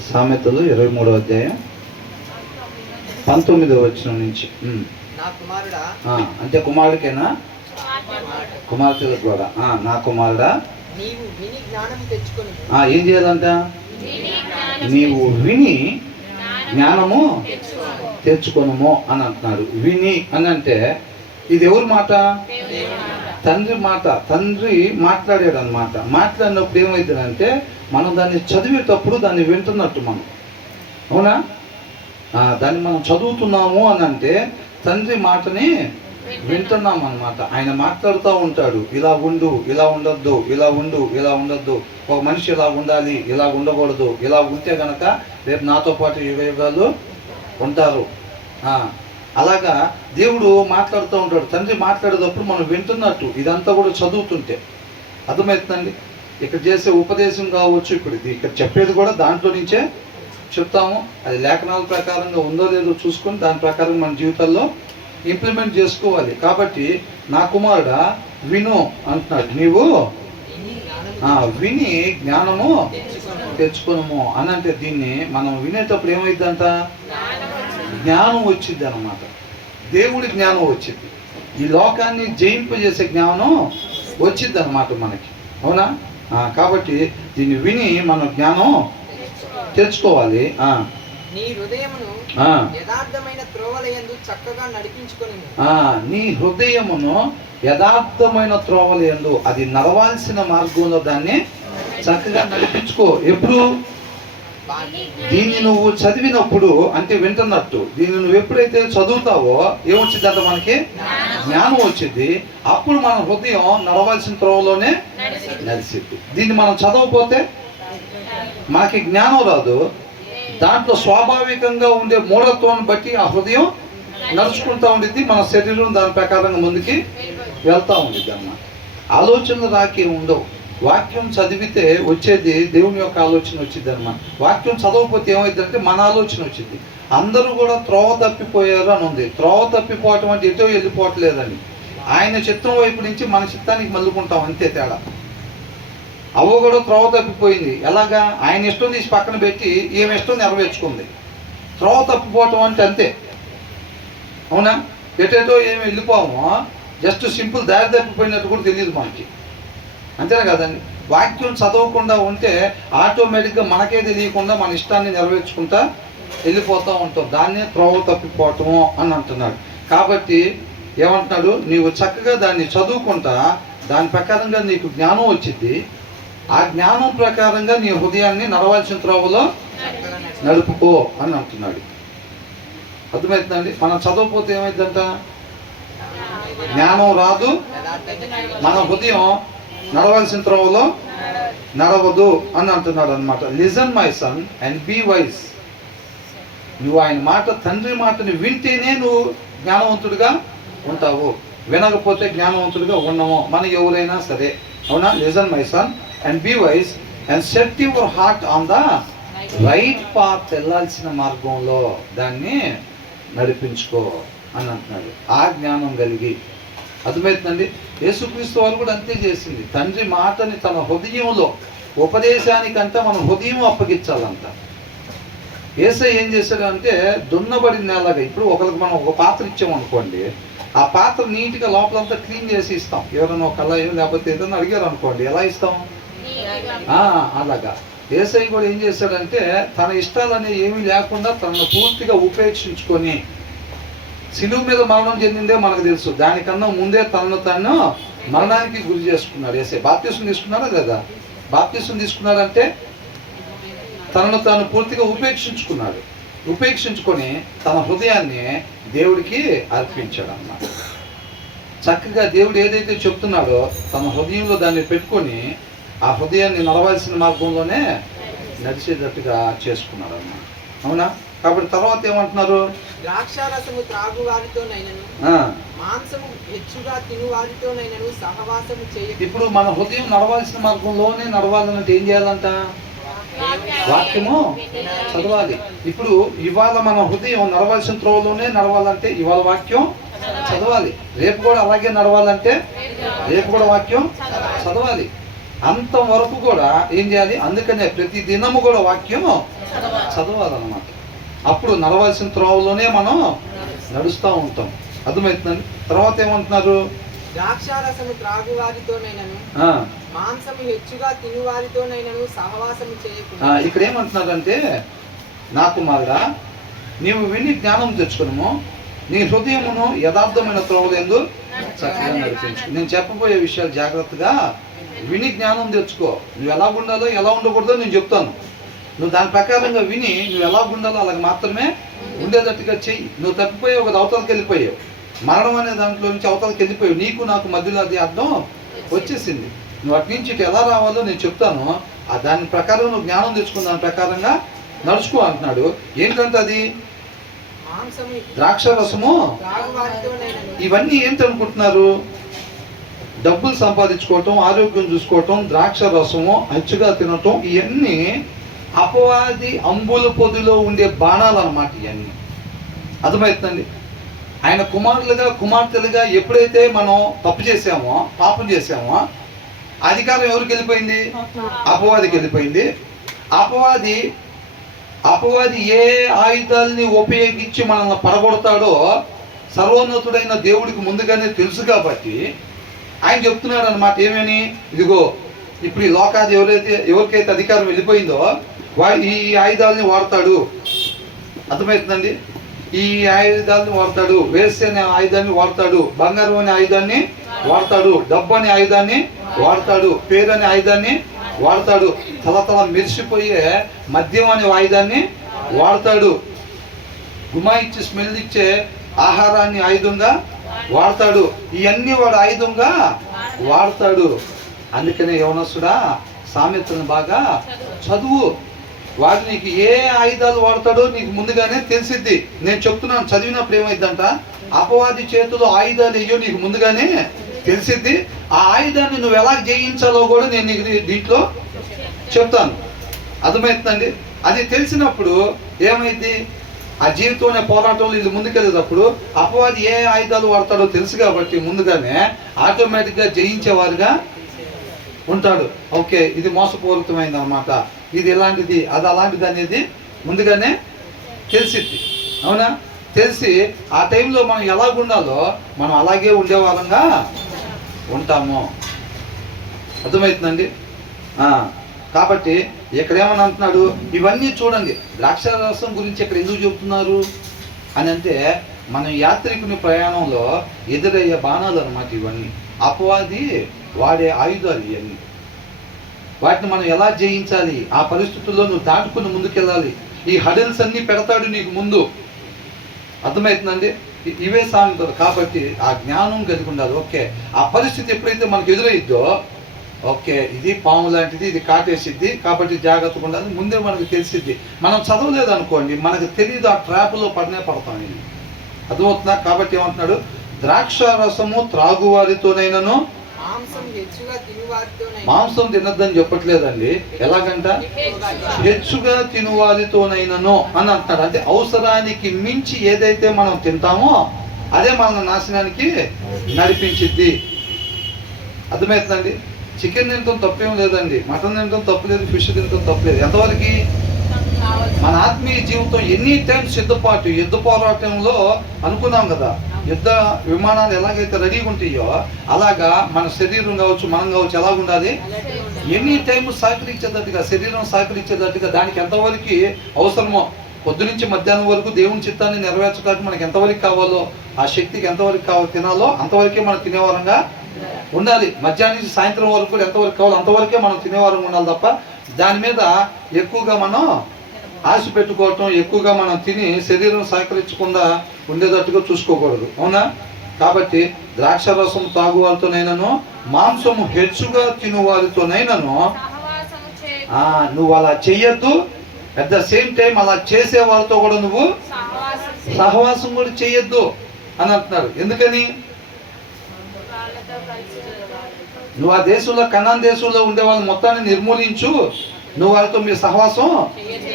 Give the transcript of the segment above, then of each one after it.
సామెతలు 23వ అధ్యాయం 19వ వచనం నుంచి. అంటే కుమారుడికేనా? కుమార్తెలకు కూడా. నా కుమారుడా ఏం చేయాలంట? నీవు విని జ్ఞానము తెచ్చుకొనుము అని అంటున్నాడు. విని అని అంటే ఇది ఎవరి మాట? తండ్రి మాట. తండ్రి మాట్లాడాడు అనమాట. మాట్లాడినప్పుడు ఏమవుతుందంటే మనం దాన్ని చదివేటప్పుడు దాన్ని వింటున్నట్టు మనం, అవునా? దాన్ని మనం చదువుతున్నాము అని అంటే తండ్రి మాటని వింటున్నాం అనమాట. ఆయన మాట్లాడుతూ ఉంటాడు, ఇలా ఉండు, ఇలా ఉండొద్దు, ఇలా ఉండు, ఇలా ఉండొద్దు, ఒక మనిషి ఇలా ఉండాలి, ఇలా ఉండకూడదు, ఇలా ఉంటే కనుక రేపు నాతో పాటు యుగాలు ఉంటారు. అలాగా దేవుడు మాట్లాడుతూ ఉంటాడు. తండ్రి మాట్లాడేటప్పుడు మనం వింటున్నట్టు ఇదంతా కూడా చదువుతుంటే అర్థమవుతుందండి. ఇక్కడ చేసే ఉపదేశం కావచ్చు, ఇప్పుడు ఇక్కడ చెప్పేది కూడా దాంట్లో నుంచే చెప్తాము. అది లేఖనాల ప్రకారంగా ఉందో లేదో చూసుకొని దాని ప్రకారం మన జీవితాల్లో ఇంప్లిమెంట్ చేసుకోవాలి. కాబట్టి నా కుమారుడా విను అంటున్నాడు. నీవు విని జ్ఞానము తెచ్చుకోనము అని అంటే దీన్ని మనం వినేటప్పుడు ఏమైందంట? జ్ఞానం వచ్చింది అన్నమాట. దేవుడి జ్ఞానం వచ్చింది, ఈ లోకాన్ని జయింపజేసే జ్ఞానం వచ్చింది అన్నమాట మనకి, అవునా? కాబట్టి దీన్ని విని మనం జ్ఞానం తెచ్చుకోవాలి. నీ హృదయమును యథార్థమైన త్రోవలయందు చక్కగా నడిపించుకొని. నీ హృదయమును యథార్థమైన త్రోవలయందు, అది నడవాల్సిన మార్గంలో దాన్ని చక్కగా నడిపించుకో. ఎప్పుడు? దీన్ని నువ్వు చదివినప్పుడు, అంటే వింటున్నట్టు. దీన్ని నువ్వు ఎప్పుడైతే చదువుతావో ఏమొచ్చింది అంట? మనకి జ్ఞానం వచ్చింది. అప్పుడు మన హృదయం నడవాల్సిన త్రోవలోనే నడిచిద్ది. దీన్ని మనం చదవకపోతే మనకి జ్ఞానం రాదు. దాంట్లో స్వాభావికంగా ఉండే మూఢత్వాన్ని బట్టి ఆ హృదయం నడుచుకుంటూ ఉండిద్ది. మన శరీరం దాని ప్రకారంగా ముందుకి వెళ్తూ ఉండిద్ది అన్నమాట. ఆలోచనలు రాకే ఉండవు. వాక్యం చదివితే వచ్చేది దేవుని యొక్క ఆలోచన వచ్చింది అన్నమాట. వాక్యం చదవకపోతే ఏమైందంటే మన ఆలోచన వచ్చింది. అందరూ కూడా త్రోవ తప్పిపోయారు అని ఉంది. త్రోవ తప్పిపోవటం అంటే ఎటో వెళ్ళిపోవట్లేదండి. ఆయన చిత్తం వైపు నుంచి మన చిత్తానికి మల్లుకుంటాం, అంతే తేడా. అవ్వ కూడా త్రోవ తప్పిపోయింది. ఎలాగా? ఆయన ఇష్టం తీసి పక్కన పెట్టి ఈమె ఇష్టం నెరవేర్చుకుంది. త్రోవ తప్పిపోవటం అంటే అంతే, అవునా? ఎటేటో ఏమి వెళ్ళిపోవమో, జస్ట్ సింపుల్ దారి తప్పిపోయినట్టు కూడా తెలియదు మనకి, అంతేనా కదండి? వాక్యం చదవకుండా ఉంటే ఆటోమేటిక్గా మనకే తెలియకుండా మన ఇష్టాన్ని నెరవేర్చుకుంటా వెళ్ళిపోతూ ఉంటాం. దాన్నే త్రోవ తప్పిపోవటము అని అంటున్నాడు. కాబట్టి ఏమంటున్నాడు? నీవు చక్కగా దాన్ని చదువుకుంటా దాని ప్రకారంగా నీకు జ్ఞానం వచ్చింది. ఆ జ్ఞానం ప్రకారంగా నీ హృదయాన్ని నడవాల్సిన త్రోవలో నడుపుకో అని అంటున్నాడు. అర్థమవుతుందండి? మనం చదవకపోతే ఏమైందంట? జ్ఞానం రాదు, మన హృదయం నడవాల్సిన త్రోవలో నడవదు అని అంటున్నాడు అనమాట. Listen my son and be wise. నువ్వు ఆయన మాట, తండ్రి మాటని వింటేనే నువ్వు జ్ఞానవంతుడిగా ఉంటావు. వినకపోతే జ్ఞానవంతుడిగా ఉండము మన ఎవరైనా సరే, అవునా? Listen my son and be wise and set your heart on the right path. వెళ్ళాల్సిన మార్గంలో దాన్ని నడిపించుకో అని అంటున్నాడు. ఆ జ్ఞానం కలిగి. అర్థమవుతుందండి? యేసుక్రీస్తు వారు కూడా అంతే చేసింది. తండ్రి మాటని తన హృదయంలో, ఉపదేశానికంతా మన హృదయం అప్పగించాలంట. యేసయ్య ఏం చేశాడు అంటే దున్నబడిన నేలగా, ఇప్పుడు ఒకరికి మనం ఒక పాత్ర ఇచ్చామనుకోండి, ఆ పాత్ర నీట్గా లోపలంతా క్లీన్ చేసి ఇస్తాం. ఎవరైనా ఒక కళాయి లేకపోతే ఏదైనా అడిగారు అనుకోండి, ఎలా ఇస్తాం? అలాగా యేసయ్య కూడా ఏం చేశాడంటే తన ఇష్టాలని ఏమీ లేకుండా తనను పూర్తిగా ఉపేక్షించుకొని, శిలువ మీద మరణం చెందిందే మనకు తెలుసు, దానికన్నా ముందే తనను తాను మరణానికి గురి చేసుకున్నాడు. యేసయ్య బాప్తిసం తీసుకున్నాడా లేదా? బాప్తిసం తీసుకున్నాడంటే తనను తాను పూర్తిగా ఉపేక్షించుకున్నాడు. ఉపేక్షించుకొని తన హృదయాన్ని దేవుడికి అర్పించాడు అన్నమాట. చక్కగా దేవుడు ఏదైతే చెప్తున్నాడో తన హృదయంలో దాన్ని పెట్టుకొని ఆ హృదయాన్ని నడవాల్సిన మార్గంలోనే నడిచేటట్టుగా చేసుకున్నాడు అన్నమాట, అవునా? కాబట్టి తర్వాత ఏమంటున్నారు? ద్రాక్షారసము త్రాగు వారితోనైనను మాంసము హెచ్చుగా తిను వారితోనైనను సహవాసము చేయ. ఇప్పుడు మన హృదయం నడవాల్సిన మార్గంలోనే నడవాలంటే ఏం చేయాలంట? వాక్యము చదవాలి. ఇప్పుడు ఇవాళ మన హృదయం నడవాల్సిన త్రోవలోనే నడవాలంటే ఇవాళ వాక్యం చదవాలి. రేపు కూడా అలాగే నడవాలంటే రేపు కూడా వాక్యం చదవాలి. అంతవరకు కూడా ఏం చేయాలి? అందుకనే ప్రతి దినము కూడా వాక్యం చదవాలన్నమాట. అప్పుడు నడవాల్సిన త్రోవలోనే మనం నడుస్తూ ఉంటాం. అర్థమవుతుందండి. తర్వాత ఏమంటున్నారు? ద్రాక్షారసము త్రాగు వారితోనైనను మాంసము హెచ్చుగా తిను వారితోనైనను సహవాసము చేయకుండా. ఇక్కడ ఏమంటున్నారంటే, నా కుమారుడా, నీవు విని జ్ఞానం తెచ్చుకును, నీ హృదయమును యథార్థమైన త్రోవలందు చక్కగా నడిపించు. నేను చెప్పబోయే విషయాలు జాగ్రత్తగా విని జ్ఞానం తెచ్చుకో. నువ్వు ఎలా ఉండాలో ఎలా ఉండకూడదో నేను చెప్తాను. నువ్వు దాని ప్రకారంగా విని నువ్వు ఎలా ఉండాలో అలాగ మాత్రమే ఉండేటట్టుగా చెయ్యి. నువ్వు తప్పిపోయావు కదా, అవతలకి వెళ్ళిపోయావు. మరణం అనే దాంట్లో నుంచి అవతలకి వెళ్ళిపోయావు. నీకు నాకు మధ్యలో అది అర్థం వచ్చేసింది. నువ్వు అటు నుంచి ఇటు ఎలా రావాలో నేను చెప్తాను. దాని ప్రకారం నువ్వు జ్ఞానం తెచ్చుకున్న దాని ప్రకారంగా నడుచుకో అంటున్నాడు. ఏంటంటే అది ద్రాక్షరసము. ఇవన్నీ ఏంటి అనుకుంటున్నారు? డబ్బులు సంపాదించుకోవటం, ఆరోగ్యం చూసుకోవటం, ద్రాక్షరసము హెచ్చుగా తినటం, ఇవన్నీ అపవాది అంబుల పొదిలో ఉండే బాణాలు అన్నమాట. ఇవన్నీ అర్థమవుతుందండి. ఆయన కుమారులుగా కుమార్తెలుగా ఎప్పుడైతే మనం తప్పు చేసామో, పాపం చేసామో, అధికారం ఎవరికి వెళ్ళిపోయింది? అపవాదికి వెళ్ళిపోయింది. అపవాది ఏ ఆయుధాలని ఉపయోగించి మనల్ని పడగొడతాడో సర్వోన్నతుడైన దేవుడికి ముందుగానే తెలుసు. కాబట్టి ఆయన చెప్తున్నాడు అన్నమాట. ఏమని? ఇదిగో ఇప్పుడు ఈ లోకాది ఎవరికైతే అధికారం వెళ్ళిపోయిందో ఈ ఆయుధాలని వాడతాడు. అర్థమవుతుందండి. ఈ ఆయుధాలని వాడతాడు. వేసి అనే ఆయుధాన్ని వాడతాడు. బంగారం అనే ఆయుధాన్ని వాడతాడు. డబ్బు అనే ఆయుధాన్ని వాడతాడు. పేరు అనే ఆయుధాన్ని వాడతాడు. తల మెరిసిపోయే మద్యం అనే ఆయుధాన్ని వాడతాడు. గుమాయిచ్చి స్మెల్ ఇచ్చే ఆహారాన్ని ఆయుధంగా వాడతాడు. ఇవన్నీ వాడు ఆయుధంగా వాడతాడు. అందుకనే యవనస్తుడా, సామెతలను బాగా చదువు. వాడు నీకు ఏ ఆయుధాలు వాడతాడో నీకు ముందుగానే తెలిసిద్ది. నేను చెప్తున్నాను, చదివినప్పుడు ఏమైందంట, అపవాది చేతిలో ఆయుధాలు అయ్యో నీకు ముందుగానే తెలిసిద్ది. ఆ ఆయుధాన్ని నువ్వు ఎలా జయించాలో కూడా నేను నీకు దీంట్లో చెప్తాను. అర్థమవుతుందండి. అది తెలిసినప్పుడు ఏమైంది? ఆ జీవితం అనే పోరాటంలో ఇది ముందుకెళ్ళేటప్పుడు అపవాది ఏ ఆయుధాలు వాడతాడో తెలుసు కాబట్టి ముందుగానే ఆటోమేటిక్గా జయించేవారుగా ఉంటాడు. ఓకే, ఇది మోసపూరితమైంది అనమాట, ఇది ఇలాంటిది, అది అలాంటిది అనేది ముందుగానే తెలిసిద్ది. అవునా? తెలిసి ఆ టైంలో మనం ఎలాగుండాలో మనం అలాగే ఉండేవాళ్ళంగా ఉంటాము. అర్థమవుతుందండి. కాబట్టి ఇక్కడ ఏమని అంటున్నాడు? ఇవన్నీ చూడండి. ద్రాక్షారసం గురించి ఇక్కడ ఎందుకు చెబుతున్నారు అని అంటే, మన యాత్రికుని ప్రయాణంలో ఎదురయ్యే బాణాలు అన్నమాట ఇవన్నీ. అపవాది వాడే ఆయుధాలు ఇవన్నీ. వాటిని మనం ఎలా జయించాలి? ఆ పరిస్థితుల్లో నువ్వు దాటుకుని ముందుకెళ్ళాలి. ఈ హడిల్స్ అన్నీ పెడతాడు నీకు ముందు. అర్థమవుతుందండి. ఇవే సాగుతుంది. కాబట్టి ఆ జ్ఞానం కలిగి ఉండాలి. ఓకే, ఆ పరిస్థితి ఎప్పుడైతే మనకు ఎదురయ్యిద్దో, ఓకే ఇది పాము లాంటిది, ఇది కాటేసిద్ది, కాబట్టి జాగ్రత్తగా ఉండాలి. ముందే మనకు తెలిసిద్ది. మనం చదవలేదు అనుకోండి, మనకు తెలియదు, ఆ ట్రాప్లో పడతాం. ఇది అర్థమవుతుందా? కాబట్టి ఏమంటున్నాడు? ద్రాక్షారసము త్రాగువారితోనైనను మాంసం తినద్దని చెప్పట్లేదండి. ఎలాగంట? హెచ్చుగా తినువారితోనైనను అని అంటున్నాడు. అంటే అవసరానికి మించి ఏదైతే మనం తింటామో అదే మన నాశనానికి నడిపించిద్ది. అర్థమవుతుందండి. చికెన్ తినటం తప్పేం లేదండి, మటన్ తినటం తప్పులేదు, ఫిష్ తినటం తప్పులేదు. ఎంతవరకు? మన ఆత్మీయ జీవితం ఎనీ టైం సిద్ధపాటు. యుద్ధ పోరాటంలో అనుకున్నాం కదా, యుద్ధ విమానాలు ఎలాగైతే రెడీగా ఉంటాయో అలాగా మన శరీరం కావచ్చు, మనం కావచ్చు, ఎలా ఉండాలి? ఎనీ టైం సహకరించేటట్టుగా, శరీరం సహకరించేటట్టుగా దానికి ఎంతవరకు అవసరమో, పొద్దునుంచి మధ్యాహ్నం వరకు దేవుని చిత్తాన్ని నెరవేర్చడానికి మనకి ఎంతవరకు కావాలో, ఆ శక్తికి ఎంతవరకు తినాలో అంతవరకే మనం తినేవారంగా ఉండాలి. మధ్యాహ్నం నుంచి సాయంత్రం వరకు కూడా ఎంతవరకు కావాలో అంతవరకే మనం తినేవారంగా ఉండాలి తప్ప దాని మీద ఎక్కువగా మనం ఆశ పెట్టుకోవటం, ఎక్కువగా మనం తిని శరీరం సహకరించకుండా ఉండేటట్టుగా చూసుకోకూడదు. అవునా? కాబట్టి ద్రాక్షరసం తాగువారితోనైనాను, మాంసము హెచ్చుగా తినువారితోనైనాను నువ్వు అలా చెయ్యొద్దు. అట్ ద సేమ్ టైం అలా చేసే వాళ్ళతో కూడా నువ్వు సహవాసం కూడా చెయ్యొద్దు అని అంటున్నారు. ఎందుకని? నువ్వు ఆ దేశంలో, కనాన్ దేశంలో ఉండే వాళ్ళని మొత్తాన్ని నిర్మూలించు, నువ్వు వాళ్ళతో మీరు సహవాసం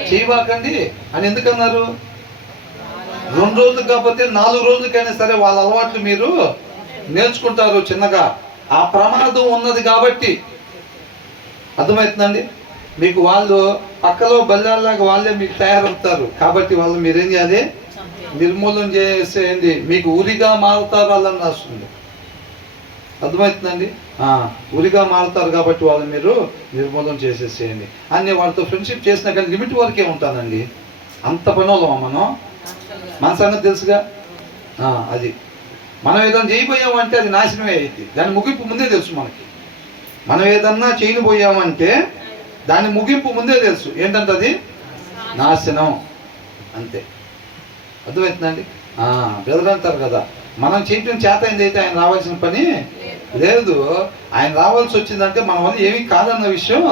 చేయబాకండి అని ఎందుకన్నారు? 2 రోజులు కాకపోతే 4 రోజులకైనా సరే వాళ్ళ అలవాట్లు మీరు నేర్చుకుంటారు చిన్నగా. ఆ ప్రమాదం ఉన్నది కాబట్టి. అర్థమవుతుందండి. మీకు వాళ్ళు పక్కలో బల్లాల్లాగా వాళ్ళే మీకు తయారవుతారు. కాబట్టి వాళ్ళు మీరేం చేయాలి? నిర్మూలన చేసేయండి. మీకు ఉరిగా మారుతారు వాళ్ళని రాస్తుంది. అర్థమవుతుందండి? ఉరిగా మారుతారు కాబట్టి వాళ్ళు మీరు నిర్మూలన చేసేసేయండి. అన్ని వాళ్ళతో ఫ్రెండ్షిప్ చేసినా కానీ లిమిట్ వరకే ఉంటానండి. అంత పనులమా మనం? మన సంగతి తెలుసుగా. అది మనం ఏదైనా చేయబోయామంటే అది నాశనమే అయింది. దాని ముగింపు ముందే తెలుసు మనకి. మనం ఏదన్నా చేయబోయామంటే దాని ముగింపు ముందే తెలుసు. ఏంటంటే అది నాశనం. అంతే. అర్థమవుతుందండి? బ్రదర్ అంటారు కదా, మనం చేయటం చేత అయితే ఆయన రావాల్సిన పని లేదు. ఆయన రావాల్సి వచ్చిందంటే మన వల్ల ఏమీ కాదన్న విషయం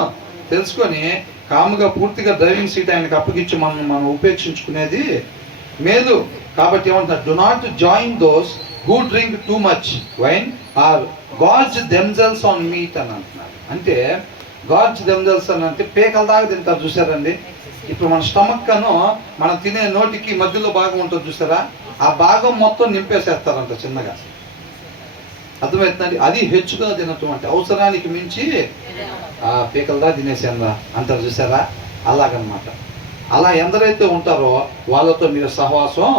తెలుసుకొని కాముగా పూర్తిగా డ్రైవింగ్ సీట్ ఆయనకు అప్పగించి మనం ఉపేక్షించుకునేది మేలు. కాబట్టి ఏమంటున్నారు? Do not join those who drink too much wine or gorge themselves on meat అని అంటున్నారు. అంటే గాడ్స్ దెమ్సెల్స్ అని అంటే పేకల దాకా తింటారు చూసారండి. ఇప్పుడు మన స్టమక్ అను మనం తినే నోటికి మధ్యలో భాగం ఉంటుంది చూసారా, ఆ భాగం మొత్తం నింపేసేస్తారంట చిన్నగా. అర్థమవుతుందండి? అది హెచ్చుగా తినటం అంటే అవసరానికి మించి పీకలదా తినేసేందా అంటారు చూసారా, అలాగనమాట. అలా ఎందరైతే ఉంటారో వాళ్ళతో మీరు సహవాసం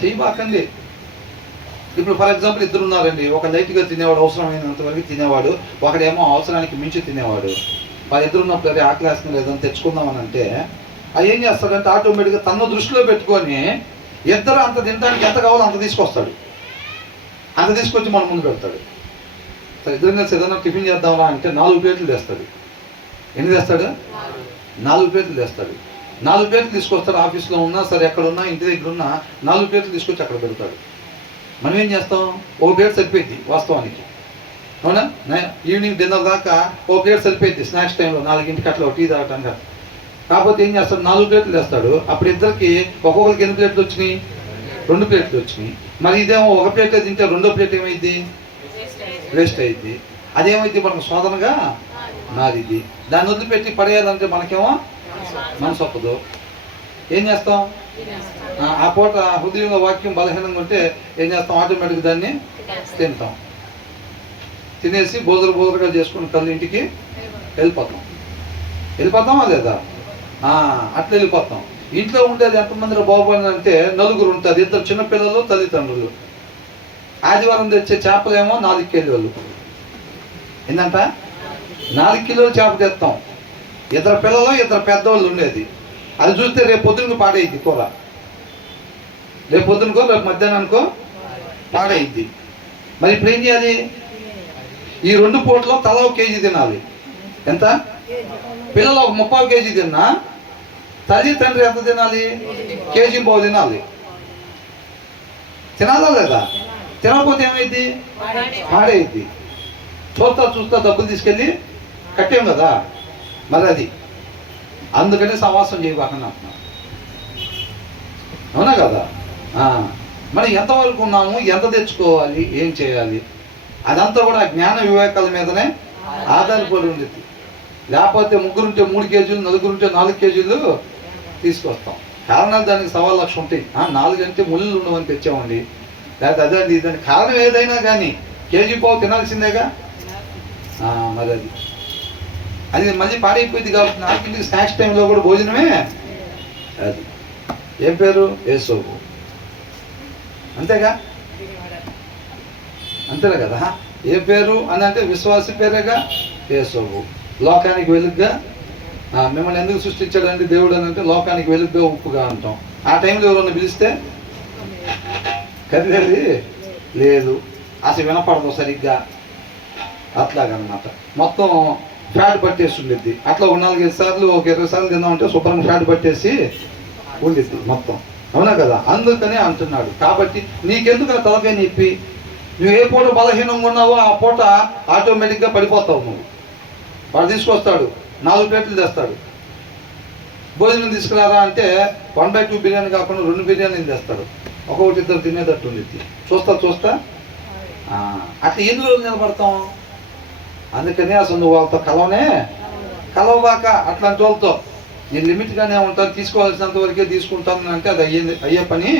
చేయబాకండి. ఇప్పుడు ఫర్ ఎగ్జాంపుల్ ఇద్దరు ఉన్నారండి. ఒక లైట్గా తినేవాడు, అవసరమైనంత వరకు తినేవాడు, ఒకడేమో అవసరానికి మించి తినేవాడు. ఇద్దరు ఉన్నప్పుడు అదే ఆకలి వేస్తున్నారు ఏదైనా తెచ్చుకుందామని అంటే అది ఏం చేస్తాడంటే ఆటోమేటిక్గా తన దృష్టిలో పెట్టుకొని ఇద్దరు అంత తినడానికి ఎంత కావాలో అంత తీసుకొస్తాడు. అంత తీసుకొచ్చి మన ముందు పెడతాడు. సరే ఇద్దరు కలిసి ఏదైనా టిఫిన్ చేద్దామా అంటే 4 ప్లేట్లు తెస్తాడు. ఎన్ని తెస్తాడు? 4 ప్లేట్లు తెస్తాడు. 4 ప్లేట్లు తీసుకొస్తాడు. ఆఫీస్లో ఉన్నా సరే, ఎక్కడ ఉన్నా, ఇంటి దగ్గర ఉన్నా 4 ప్లేట్లు తీసుకొచ్చి అక్కడ పెడతాడు. మనం ఏం చేస్తాం? ఒక ప్లేట్ సరిపోయింది వాస్తవానికి, అవునా? ఈవినింగ్ డిన్నర్ దాకా ఒక ప్లేట్ సరిపోయింది. స్నాక్స్ టైంలో 4ంటికి అట్లా టీ తాగటానికి. కాకపోతే ఏం చేస్తాడు? 4 ప్లేట్లు తెస్తాడు. అప్పుడు ఇద్దరికి ఒక్కొక్కరికి ఎన్ని ప్లేట్లు వచ్చినాయి? 2 ప్లేట్లు వచ్చినాయి. మరి ఇదేమో ఒక ప్లేట్ తింటే రెండో ప్లేట్ ఏమైంది? వేస్ట్ అయింది. అదేమైంది? మనకు శోధనగా మారిద్ది. దాన్ని వదిలిపెట్టి పడేయాలంటే మనకేమో మనసు ఒప్పదు. ఏం చేస్తాం? ఆ పూట హృదయంలో వాక్యం బలహీనంగా ఉంటే ఏం చేస్తాం? ఆటోమేటిక్ దాన్ని తింటాం. తినేసి బోదరుగా చేసుకుని కళ్ళు ఇంటికి వెళ్ళిపోతామా లేదా? అట్లా వెళ్ళిపోతాం. ఇంట్లో ఉండేది ఎంతమంది బాగుపడింది అంటే 4 ఉంటుంది. 2 చిన్నపిల్లలు, తల్లిదండ్రులు. ఆదివారం తెచ్చే చేపలేమో 4 కిలోలు. ఏంటంట? 4 కిలోలు చేప తెస్తాం. 2 పిల్లలు, 2 పెద్దవాళ్ళు ఉండేది. అది చూస్తే రేపు పొద్దునకు పాడైద్ది కూర. రేపు పొద్దునకో రేపు మధ్యాహ్నానికో పాడైద్ది. మరి ఇప్పుడు ఏం చేయాలి? ఈ 2 పూటలో తలా 1 కేజీ తినాలి. ఎంత? పిల్లలు ఒక 30 కేజీ తిన్నా తల్లి తండ్రి ఎంత తినాలి? 1.5 కేజీ తినాలి. తినాలా లేదా? తినకపోతే ఏమైంది? పాడైద్ది. చూస్తా డబ్బులు తీసుకెళ్ళి కట్టాం కదా, మరి అది అందుకనే సహవాసం చేయబాకని అంటున్నాం. అవునా కదా? మనం ఎంతవరకు ఉన్నాము, ఎంత తెచ్చుకోవాలి, ఏం చేయాలి, అదంతా కూడా జ్ఞాన వివేకాల మీదనే ఆధారపడి ఉండేది. లేకపోతే 3 ఉంటే 3 కేజీలు, 4 ఉంటే 4 కేజీలు తీసుకొస్తాం. కారణాలు దానికి 1,00,000 ఉంటాయి. 4 అంటే ముళ్ళు ఉండవని తెచ్చామండి, లేకపోతే అదే అండి దానికి కారణం ఏదైనా కానీ 1.5 కేజీ తినాల్సిందేగా. మరి అది మళ్ళీ పాడైపోయింది. కాబట్టి 4ంటికి స్నాక్స్ టైంలో కూడా భోజనమే. అది ఏం పేరు? యేసోబు. అంతేగా? అంతేనా కదా? ఏ పేరు అని అంటే విశ్వాసి పేరేగా యేసోబు. లోకానికి వెలుగుగా. మిమ్మల్ని ఎందుకు సృష్టించాడండి దేవుడు అని అంటే లోకానికి వెలుగుగా, ఉప్పుగా అంటాం. ఆ టైంలో ఎవరన్నా పిలిస్తే కదిలేది లేదు, అసలు వినపడదు సరిగ్గా. అట్లాగనమాట. మొత్తం ఫ్యాట్ పట్టేసి ఉండిద్ది. అట్లా ఒక 4-5 సార్లు, ఒక 20 సార్లు తిందామంటే శుభ్రంగా ఫ్యాట్ పట్టేసి ఉండిద్ది మొత్తం. అవునా కదా? అందుకనే అంటున్నాడు. కాబట్టి నీకెందుకు ఆ తలకాయ నొప్పి? నువ్వు ఏ పూట బలహీనంగా ఉన్నావో ఆ పూట ఆటోమేటిక్గా పడిపోతావు నువ్వు. వాడు తీసుకొస్తాడు, 4 ప్లేట్లు తెస్తాడు. భోజనం తీసుకురారా అంటే 1/2 బిర్యానీ కాకుండా 2 బిర్యానీలు తెస్తాడు. ఒక్కొక్కటి 2 తినేటట్టు ఉండిద్ది. చూస్తా అట్లా ఎన్ని రోజులు నిలబడతాం? అందుకని అసలు నువ్వు వాళ్ళతో కలవబాక. అట్లాంటి వాళ్ళతో నేను లిమిట్గానే ఉంటాను, తీసుకోవాల్సినంత వరకే తీసుకుంటాను అంటే అది అయ్యే పని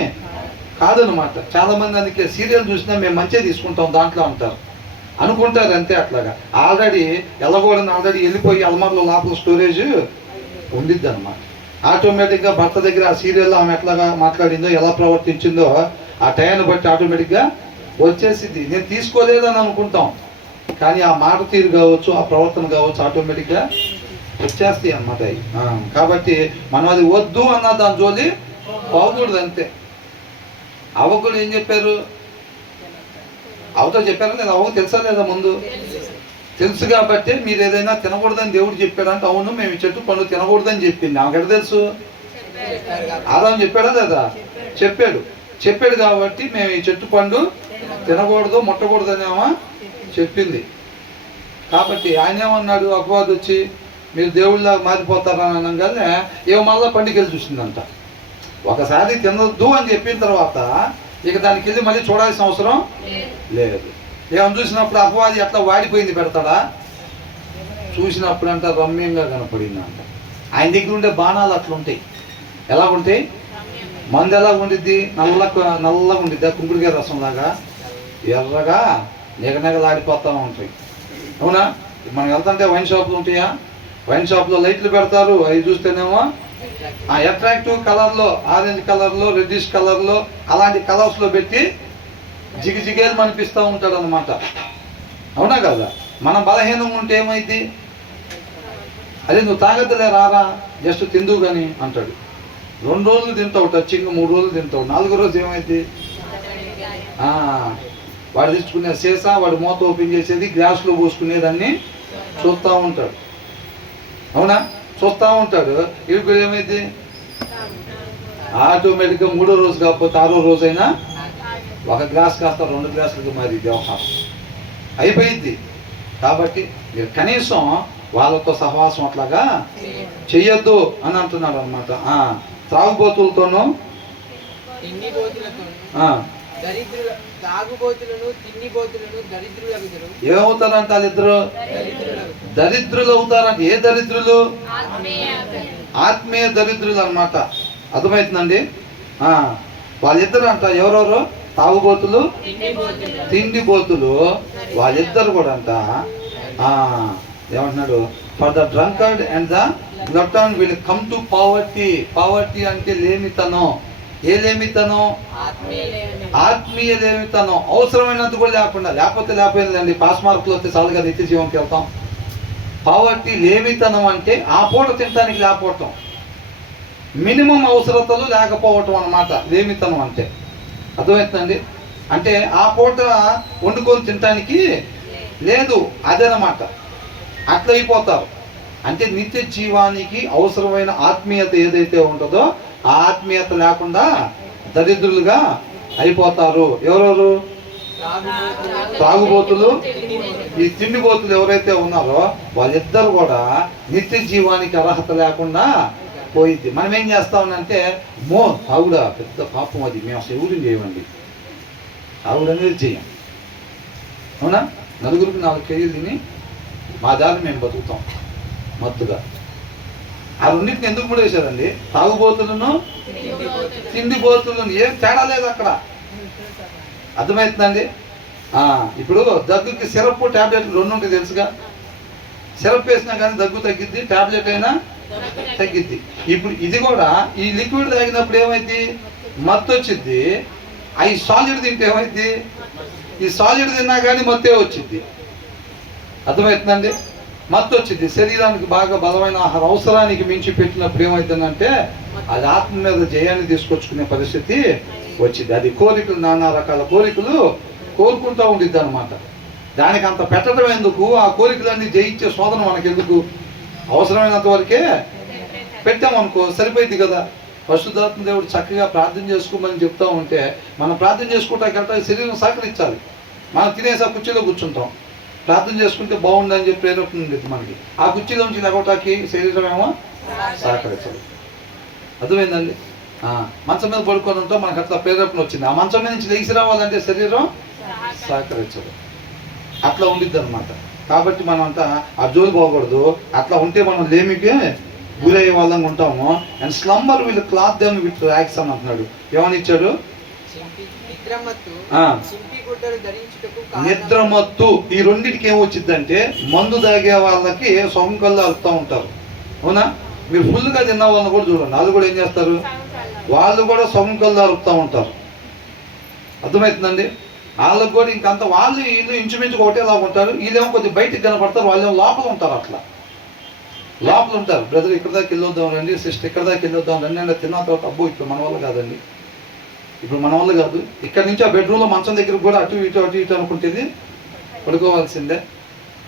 కాదనమాట. చాలామంది అందుకే సీరియల్ చూసినా మేము మంచిగా తీసుకుంటాం దాంట్లో అంటారు. అనుకుంటారు అంతే. అట్లాగా ఆల్రెడీ వెళ్ళకూడని ఆల్రెడీ వెళ్ళిపోయి అల్మార్లో లోపల స్టోరేజ్ ఉండిద్ది అనమాట. ఆటోమేటిక్గా భర్త దగ్గర ఆ సీరియల్లో ఆమె ఎట్లాగా మాట్లాడిందో, ఎలా ప్రవర్తించిందో ఆ టైంని బట్టి ఆటోమేటిక్గా వచ్చేసింది. నేను తీసుకోలేదని అనుకుంటాం, కానీ ఆ మాట తీరు కావచ్చు, ఆ ప్రవర్తన కావచ్చు, ఆటోమేటిక్గా వచ్చేస్తాయి అన్నమాట అవి. కాబట్టి మనం అది వద్దు అన్న దాని జోలి పోకూడదు అంతే. అవ్వకుడు ఏం చెప్పారు? అవతో చెప్పారా లేదా? అవ్వకు తెలుసా లేదా? ముందు తెలుసు కాబట్టి మీరు ఏదైనా తినకూడదని దేవుడు చెప్పాడంటే, అవును మేము ఈ చెట్టు పండు తినకూడదని చెప్పింది. ఆమెకు ఎక్కడ తెలుసు? ఆదాము చెప్పాడా లేదా? చెప్పాడు కాబట్టి మేము ఈ చెట్టు పండు తినకూడదు, ముట్టకూడదని ఏమో చెప్పింది. కాబట్టి ఆయన ఏమన్నాడు? అపవాది వచ్చి మీరు దేవుళ్ళలాగా మారిపోతారని అనగానే ఏమో మళ్ళా పండుగలు చూసిందంట. ఒకసారి తినొద్దు అని చెప్పిన తర్వాత ఇక దానికి వెళ్ళి మళ్ళీ చూడాల్సిన అవసరం లేదు. ఏమని చూసినప్పుడు అపవాది ఎట్లా వాడిపోయింది పెడతాడా? చూసినప్పుడు అంట రమ్యంగా కనపడింది అంట. ఆయన దగ్గర ఉండే బాణాలు అట్లా ఉంటాయి. ఎలా ఉంటాయి? మందు ఎలా ఉండిద్ది? నల్లగా ఉండిద్ది, కుంకుడికాయ రసంలాగా ఎర్రగా నిగనగలాడిపోతూ ఉంటాయి. అవునా? మనం వెళ్తుంటే వైన్ షాపులు ఉంటాయా? వైన్ షాప్లో లైట్లు పెడతారు, అవి చూస్తేనేమో అట్రాక్టివ్ కలర్లో, ఆరెంజ్ కలర్లో, రెడ్డిష్ కలర్లో, అలాంటి కలర్స్లో పెట్టి జిగిజిగేలు అనిపిస్తూ ఉంటాడు అనమాట. అవునా కదా? మనం బలహీనంగా ఉంటే ఏమైంది? అదే నువ్వు తాగద్దులే రారా, జస్ట్ తిందు కానీ అంటాడు. 2 రోజులు తింటావు టచ్చింగ్, 3 రోజులు తింటావు, 4వ రోజు ఏమైంది? వాడు తెచ్చుకునే సీసా, వాడు మూత ఓపెన్ చేసేది, గ్లాసులో పోసుకునేదాన్ని చూస్తూ ఉంటాడు. అవునా? చూస్తూ ఉంటాడు. ఇప్పుడు ఏమైంది? ఆటోమేటిక్గా 3వ రోజు కాకపోతే 6వ రోజైనా 1 గ్లాస్ కాస్త 2 గ్లాసులకి మరి వ్యవహారం అయిపోయింది. కాబట్టి మీరు కనీసం వాళ్ళతో సహవాసం అట్లాగా చెయ్యొద్దు అని అంటున్నాడు అనమాట. త్రాగుబోతులతోనూ ఏమవుతారంట? వాళ్ళిద్దరు దరిద్రులు అవుతారంట. ఏ దరిద్రులు? ఆత్మీయ దరిద్రులు అనమాట. అర్థమవుతుందండి? వాళ్ళిద్దరు అంట. ఎవరెవరు? తాగుబోతులు, తిండిబోతులు. వాళ్ళిద్దరు కూడా అంట ఏమంటున్నాడు? For the drunkard and the glutton will come to poverty. Poverty అంటే లేమితనం. ఏ లేమితనం? ఆత్మీయ లేమితనం. అవసరమైనంత కూడా లేకుండా, లేకపోయిందండి పాస్ మార్కులు వస్తే చాలుగా నిత్య జీవంకి వెళ్తాం. పావర్టీ లేమితనం అంటే ఆ పూట తినడానికి లేకపోవటం, మినిమం అవసరతలు లేకపోవటం అన్నమాట లేమితనం అంటే. అర్థమవుతుందండి? అంటే ఆ పూట వండుకొని తినడానికి లేదు, అదేనమాట. అట్లా అయిపోతారు. అంటే నిత్య జీవానికి అవసరమైన ఆత్మీయత ఏదైతే ఉంటుందో ఆ ఆత్మీయత లేకుండా దరిద్రులుగా అయిపోతారు. ఎవరెవరు? తాగుబోతులు, ఈ తిండిబోతులు ఎవరైతే ఉన్నారో వాళ్ళిద్దరు కూడా నిత్య జీవానికి అర్హత లేకుండా పోయింది. మనం ఏం చేస్తామనంటే, తాగుడా పెద్ద పాపం, అది మేము అసలు ఎవరు చేయమండి, తాగుడు అనేది చేయం. అవునా? నలుగురికి 4 కేజీలు తిని మా దారి మేము బతుకుతాం మత్తుగా. ఆ రెండింటిని ఎందుకు ముడేశారండి? తాగుబోతులను, తిండిబోతులను. ఏం తేడా లేదు అక్కడ. అర్థమవుతుందండి? ఇప్పుడు దగ్గుకి సిరప్, ట్యాబ్లెట్లు 2 ఉంటాయి తెలుసుగా. సిరప్ వేసినా కానీ దగ్గు తగ్గిద్ది, ట్యాబ్లెట్ అయినా తగ్గిద్ది. ఇప్పుడు ఇది కూడా ఈ లిక్విడ్ తాగినప్పుడు ఏమైంది? మత్తు వచ్చిద్ది. ఈ సాలిడ్ తింటే ఏమైంది? ఈ సాలిడ్ తిన్నా కానీ మత్తే వచ్చింది. అర్థమవుతుందండి? మత్తు వచ్చింది. శరీరానికి బాగా బలమైన ఆహారం అవసరానికి మించి పెట్టినప్పుడు ఏమవుతుందంటే అది ఆత్మ మీద జయాన్ని తీసుకొచ్చుకునే పరిస్థితి వచ్చింది. అది కోరికలు, నానా రకాల కోరికలు కోరుకుంటూ ఉండిద్ది అనమాట. దానికి అంత పెట్టడం ఎందుకు? ఆ కోరికలన్నీ జయించే శోధన మనకెందుకు? అవసరమైనంత వరకే పెట్టామనుకో సరిపోయింది కదా. పరిశుద్ధాత్మ దేవుడు చక్కగా ప్రార్థన చేసుకోమని చెప్తా ఉంటే మనం ప్రార్థన చేసుకుంటాక శరీరం సహకరించాలి. మనం తినేసా కుర్చీలో కూర్చుంటాం, ప్రార్థన చేసుకుంటే బాగుండని చెప్పి ప్రేరేపణ ఉండేది మనకి. ఆ కుర్చీలో నుంచి లేకపోటానికి శరీరం ఏమో సహకరించాలి. అర్థమైందండి? మంచం మీద పడుకొని ఉంటాం, మనకు అట్లా ప్రేరేపణ వచ్చింది. ఆ మంచం మీద నుంచి లేచి రావాలంటే శరీరం సహకరించదు. అట్లా ఉండిద్ది అనమాట. కాబట్టి మనం అంతా ఆ జోలు పోకూడదు. అట్లా ఉంటే మనం లేమికి గురయ్యే వాళ్ళంగా ఉంటాము. అండ్ స్లంబర్ వీళ్ళు క్లాత్ దెమ్ విత్ ర్యాగ్స్ అని అంటున్నాడు. ఏమని ఇచ్చాడు? నిద్రమత్తు ఆ. చింపి గుడ్డలు ధరించుటకు నిద్రమత్తు ఈ రెండింటికి ఏమొచ్చిందంటే మందు తాగే వాళ్ళకి సొగం కళ్ళు అరుపుతూ ఉంటారు. అవునా? మీరు ఫుల్గా తిన్న వాళ్ళని కూడా చూడండి, వాళ్ళు కూడా ఏం చేస్తారు, వాళ్ళు కూడా సొగం కళ్ళు అరుపుతూ ఉంటారు. అర్థమవుతుందండి? వాళ్ళకు కూడా ఇంకంత వాళ్ళు వీళ్ళు ఇంచుమించు ఒకటేలా ఉంటారు. వీళ్ళేమో కొద్దిగా బయటికి కనపడతారు, వాళ్ళేమో లోపల ఉంటారు. అట్లా లోపల ఉంటారు. బ్రదర్ ఇక్కడ దాకా వెళ్ళొద్దాం రండి, సిస్టర్ ఇక్కడ దాకా వెళ్ళొద్దాం రండి అంటే తిన్న తర్వాత అబ్బో ఇప్పుడు మన వల్ల కాదండి, ఇప్పుడు మన వల్ల కాదు. ఇక్కడ నుంచి ఆ బెడ్రూమ్లో మంచం దగ్గర కూడా అటు ఇటు అనుకుంటేది పడుకోవాల్సిందే.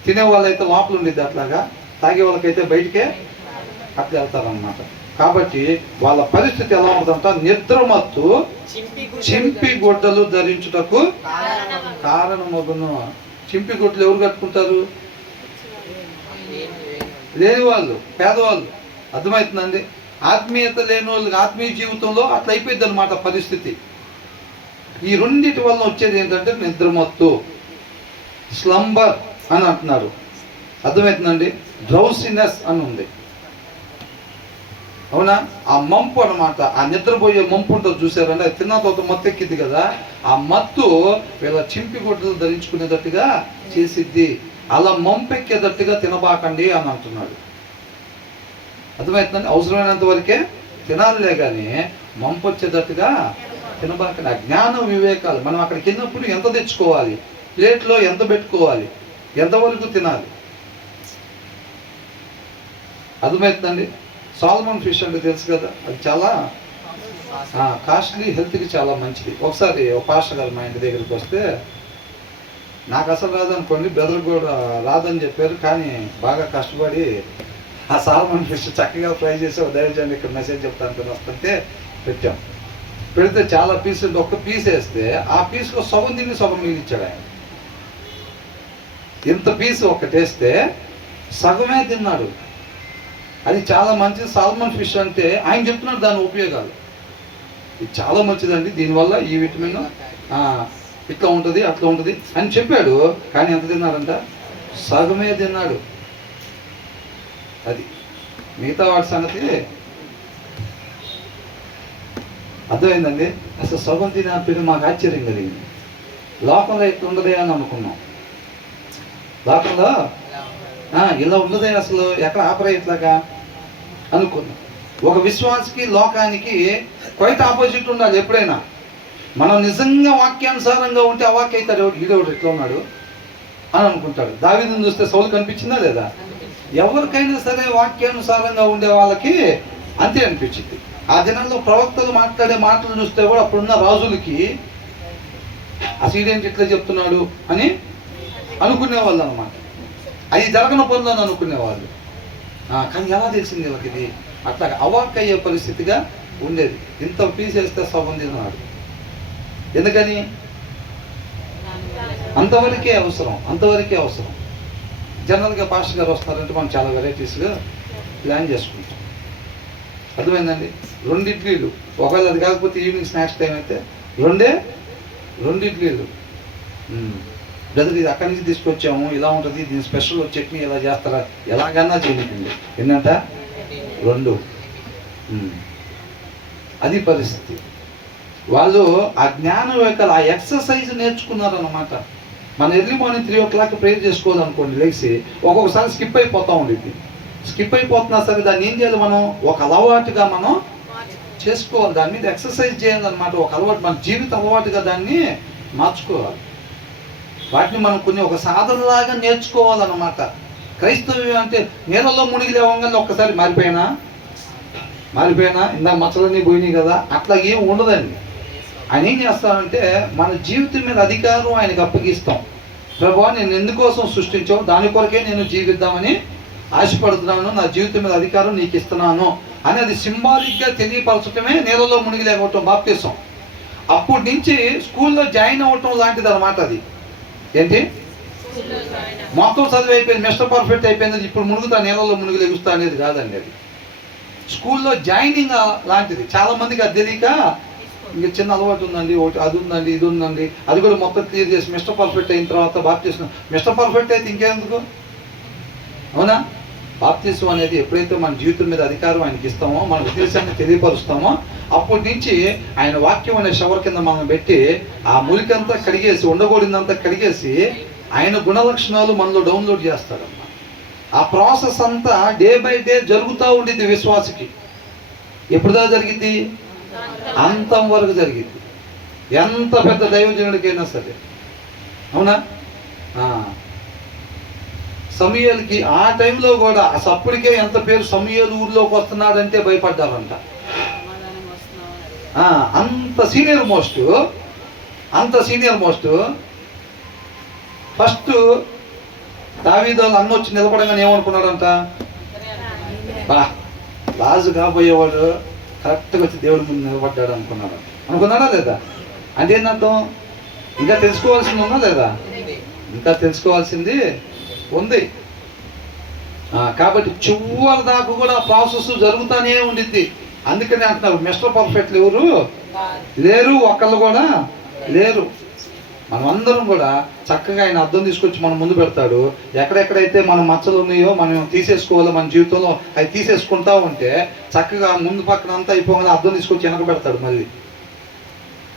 తినే వాళ్ళైతే లోపల ఉండేది అట్లాగా, తాగే వాళ్ళకైతే బయటికే అట్లా వెళ్తారనమాట. కాబట్టి వాళ్ళ పరిస్థితి ఎలా ఉంటుందంట, నిద్రమత్తు చింపి గుడ్డలు ధరించుటకు కారణమగును. చింపి గుడ్డలు ఎవరు కట్టుకుంటారు? లేని వాళ్ళు, పేదవాళ్ళు. అర్థమవుతుందండి? ఆత్మీయత లేని వాళ్ళకి ఆత్మీయ జీవితంలో అట్లా అయిపోయింది అనమాట పరిస్థితి. ఈ రెండింటి వల్ల వచ్చేది ఏంటంటే నిద్రమత్తు, స్లంబర్ అని అంటున్నారు. అర్థమవుతుందండి? డ్రౌసినెస్ అని ఉంది. అవునా? ఆ మంపు అనమాట, ఆ నిద్రపోయే మంపు ఉంటుంది చూసారండి, అది తిన్న తర్వాత మత్తు ఎక్కిద్ది కదా, ఆ మత్తు వీళ్ళ చింపి గుడ్డలు ధరించుకునేటట్టుగా చేసిద్ది. అలా మంపు ఎక్కేటట్టుగా తినబాకండి అని అంటున్నాడు. అర్థమవుతుందండి? అవసరమైనంత వరకే తినాలిలే కానీ మంపు వచ్చేటట్టుగా తినబాకండి. ఆ జ్ఞానం వివేకాలు మనం అక్కడికి వెళ్ళినప్పుడు ఎంత తెచ్చుకోవాలి, ప్లేట్లో ఎంత పెట్టుకోవాలి, ఎంతవరకు తినాలి. అర్థమవుతుందండి? సాల్మన్ ఫిష్ అంటే తెలుసు కదా, అది చాలా కాస్ట్లీ, హెల్త్కి చాలా మంచిది. ఒకసారి ఒక పాస్టర్ గారు మా ఇంటి దగ్గరికి వస్తే, నాకు అసలు రాదనుకోండి, బ్రదర్ కూడా రాదని చెప్పారు, కానీ బాగా కష్టపడి ఆ సాల్మన్ ఫిష్ చక్కగా ఫ్రై చేసి దయచేయండి ఇక్కడ మెసేజ్ చెప్తాను వస్తుంటే పెట్టాం. పెడితే చాలా పీసులు, ఒక్క పీస్ వేస్తే ఆ పీస్లో సగం తిని సగం మిగిలిచ్చాడు ఆయన. ఇంత పీసు ఒకటి వేస్తే సగమే తిన్నాడు. అది చాలా మంచిది సాల్మన్ ఫిష్ అంటే. ఆయన చెప్తున్నాడు దాని ఉపయోగాలు, ఇది చాలా మంచిదండి, దీనివల్ల ఈ విటమిన్ ఇట్లా ఉంటుంది అట్లా ఉంటుంది అని చెప్పాడు. కానీ ఎంత తిన్నాడంట? సగమే తిన్నాడు. అది మిగతా వాటి సంగతి అర్థమైందండి. అసలు సగం తినప్పుడు మాకు ఆశ్చర్యం కలిగింది. లోకంలో ఇట్లా ఉండదే అని అనుకున్నాం. లోకంలో ఇలా ఉండదే, అసలు ఎక్కడ ఆపరే ఇట్లాగా అనుకున్నాం. ఒక విశ్వాసకి లోకానికి క్వైట్ ఆపోజిట్ ఉండాలి ఎప్పుడైనా. మనం నిజంగా వాక్యానుసారంగా ఉంటే అవాక్య అవుతాడు, ఈడోడు ఎట్లా ఉన్నాడు అని అనుకుంటాడు. దావీదుని చూస్తే సౌలు కనిపించిందా లేదా? ఎవరికైనా సరే వాక్యానుసారంగా ఉండే వాళ్ళకి అంతే అనిపించింది. ఆ దినాల్లో ప్రవక్తలు మాట్లాడే మాటలు చూస్తే కూడా అప్పుడున్న రాజులకి అసలు ఇదేంటి ఇట్లా చెప్తున్నాడు అని అనుకునేవాళ్ళు అనమాట. అది జరగని పనులని అనుకునేవాళ్ళు. కానీ ఎలా తెలిసింది వీళ్ళకి ఇది? అట్లా అవాక్ అయ్యే పరిస్థితిగా ఉండేది. ఇంత పీసేస్తే సగం తిన్నాడు. ఎందుకని? అంతవరకే అవసరం. జనరల్గా పాస్టర్ గారు వస్తున్నారంటే మనం చాలా వెరైటీస్గా ప్లాన్ చేసుకుంటాం. అర్థమైందండి? 2 ఇడ్లీలు, ఒకవేళ అది కాకపోతే ఈవినింగ్ స్నాక్స్ టైం అయితే 2 ఇడ్లీలు. బ్రదర్ ఇది అక్కడి నుంచి తీసుకొచ్చాము, ఇలా ఉంటుంది, దీని స్పెషల్ చట్నీ ఇలా చేస్తారా, ఎలాగన్నా చేయనికండి. ఏంటంట 2. అది పరిస్థితి. వాళ్ళు ఆ జ్ఞాన వివేకాలు, ఆ ఎక్సర్సైజ్ నేర్చుకున్నారన్నమాట. మనం ఎర్లీ మార్నింగ్ 3 o'clock ప్రేయర్ చేసుకోవాలనుకోండి, లేచి ఒక్కొక్కసారి స్కిప్ అయిపోతూ ఉండేది. స్కిప్ అయిపోతున్నా సరే దాన్ని ఏం చేయాలి, మనం ఒక అలవాటుగా మనం చేసుకోవాలి. దాని మీద ఎక్సర్సైజ్ చేయాలన్నమాట. ఒక అలవాటు, మన జీవిత అలవాటుగా దాన్ని మార్చుకోవాలి. వాటిని మనం కొన్ని ఒక సాధనలాగా నేర్చుకోవాలన్నమాట. క్రైస్తవ్యం అంటే నీళ్ళలో మునిగి లేవగానే ఒక్కసారి మారిపోయినా ఇందాక మచ్చలన్నీ పోయినాయి కదా, అట్లా ఏం ఉండదండి. ఆయన ఏం చేస్తారంటే మన జీవితం మీద అధికారం ఆయనకు అప్పగిస్తాం. ప్రభువా నేను ఎందుకోసం సృష్టించావు, దాని కొరకే నేను జీవిద్దామని ఆశపడుతున్నాను, నా జీవితం మీద అధికారం నీకు ఇస్తున్నాను అని అది సింబాలిక్గా తెలియపరచటమే నీళ్ళలో మునిగి లేకపోవటం, బాప్తిసం. అప్పటి నుంచి స్కూల్లో జాయిన్ అవ్వటం లాంటిది అనమాట. అది ఏంటి, మొత్తం చదివి అయిపోయింది, మిస్టర్ పర్ఫెక్ట్ అయిపోయింది, ఇప్పుడు మునుగుతా నీళ్ళలో మునిగి లెగుస్తా అనేది కాదండి. అది స్కూల్లో జాయినింగ్ లాంటిది. చాలా మందికి అది తెలియక ఇంకా చిన్న అలవాటు ఉందండి, ఒకటి అది ఉందండి, ఇది ఉందండి, అది కూడా మొత్తం క్లియర్ చేసి మిస్టర్ పర్ఫెక్ట్ అయిన తర్వాత బాప్టిజం. మిస్టర్ పర్ఫెక్ట్ అయితే ఇంకెందుకు? అవునా? బాప్తిసం అనేది ఎప్పుడైతే మన జీవితం మీద అధికారం ఆయనకి ఇస్తామో, మన ఉద్దేశాన్ని తెలియపరుస్తామో, అప్పటి నుంచి ఆయన వాక్యం అనే షవర్ కింద మనం పెట్టి ఆ మురికంతా కడిగేసి, ఉండకూడదంతా కడిగేసి ఆయన గుణలక్షణాలు మనలో డౌన్లోడ్ చేస్తాడన్నమాట. ఆ ప్రాసెస్ అంతా డే బై డే జరుగుతూ ఉండిద్ది విశ్వాసకి. ఎప్పుడుదా జరిగింది? అంతం వరకు జరిగింది. ఎంత పెద్ద దైవజనుడికైనా సరే. అవునా? సమూయేలుకి ఆ టైంలో కూడా అసలు అప్పటికే ఎంత పేరు, సమూయేలు ఊర్లోకి వస్తున్నాడంటే భయపడ్డారంట. అంత సీనియర్ మోస్ట్ ఫస్ట్ దావీదు అన్న వచ్చి నిలబడంగానే ఏమనుకున్నాడంట? రాజు కాబోయేవాడు కరెక్ట్గా వచ్చి దేవుడి ముందు నిలబడ్డాడు అనుకున్నాడా లేదా? అంటే ఏంటంటాం? ఇంకా తెలుసుకోవాల్సింది ఉందా లేదా? ఇంకా తెలుసుకోవాల్సింది ఉంది. కాబట్టి చివరి దాకా కూడా ప్రాసెస్ జరుగుతూనే ఉండిద్ది. అందుకని అంటున్నారు, మిస్టర్ పర్ఫెక్ట్లు ఎవరు లేరు, ఒక్కళ్ళు కూడా లేరు. మనం అందరం కూడా చక్కగా ఆయన అర్థం తీసుకొచ్చి మన ముందు పెడతాడు. ఎక్కడెక్కడైతే మన మచ్చలు ఉన్నాయో మనం తీసేసుకోవాలో, మన జీవితంలో అవి తీసేసుకుంటా ఉంటే చక్కగా ముందు పక్కన అంతా అయిపోగానే అర్థం తీసుకొచ్చి వెనక పెడతాడు. మళ్ళీ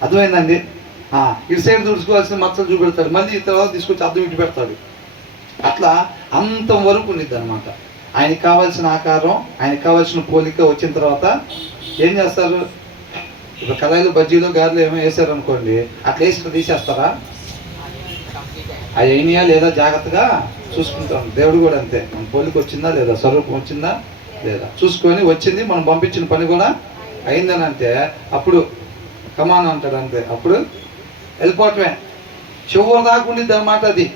అర్థమైందండి? ఇటు సైడ్ చూసుకోవాల్సిన మచ్చలు చూపెడతాడు, మళ్ళీ తర్వాత తీసుకొచ్చి అర్థం ఇటు పెడతాడు. అట్లా అంతం వరకు ఉండిద్ది అనమాట. ఆయనకి కావాల్సిన ఆకారం, ఆయనకి కావాల్సిన పోలిక వచ్చిన తర్వాత ఏం చేస్తారు? ఇప్పుడు కళాయిలు, బజ్జీలు, గారెలు ఏమో వేసారు అనుకోండి, అట్లా వేసి తీసేస్తారా? అవి అయినాయా లేదా జాగ్రత్తగా చూసుకుంటాం. దేవుడు కూడా అంతే, మన పోలిక వచ్చిందా లేదా, స్వరూపం వచ్చిందా లేదా చూసుకొని, వచ్చింది మనం పంపించిన పని కూడా అయిందని అంటే అప్పుడు కమాన్ అంటాడు. అంతే, అప్పుడు వెళ్ళిపోవటమే. చివరి దాకా ఉండిద్ది అన్నమాట అది.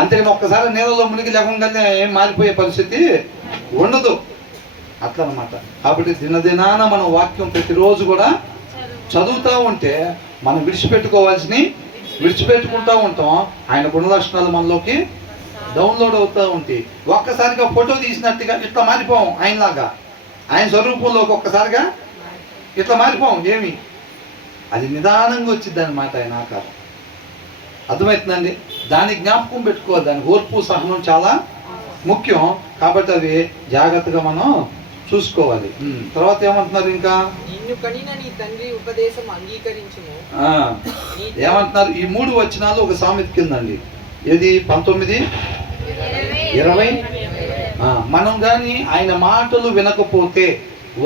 అంతేగాని ఒక్కసారి నీళ్ళలో మునిగి లేకుండానే ఏం మారిపోయే పరిస్థితి ఉండదు. అట్లా అనమాట. కాబట్టి దినదినాన మనం వాక్యం ప్రతిరోజు కూడా చదువుతూ ఉంటే మనం విడిచిపెట్టుకుంటూ ఉంటాం. ఆయన గుణలక్షణాలు మనలోకి డౌన్లోడ్ అవుతూ ఉంటాయి. ఒక్కసారిగా ఫోటో తీసినట్టుగా ఇట్లా మారిపోం. ఆయనలాగా, ఆయన స్వరూపంలోకి ఒక్కసారిగా ఇట్లా మారిపోం. ఏమి అది నిదానంగా వచ్చింది అన్నమాట ఆయన ఆకారం. అర్థమవుతుందండి? దాన్ని జ్ఞాపకం పెట్టుకోవాలి. దాని ఓర్పు, సహనం చాలా ముఖ్యం. కాబట్టి అవి జాగ్రత్తగా మనం చూసుకోవాలి. తర్వాత ఏమంటున్నారు? ఇంకా నిన్ను కనిన నీ తండ్రి ఉపదేశం అంగీకరించుము. ఏమంటున్నారు? ఈ 3 వచనాలు ఒక సామెత కిందండి. ఇది 19:20. మనం కానీ ఆయన మాటలు వినకపోతే,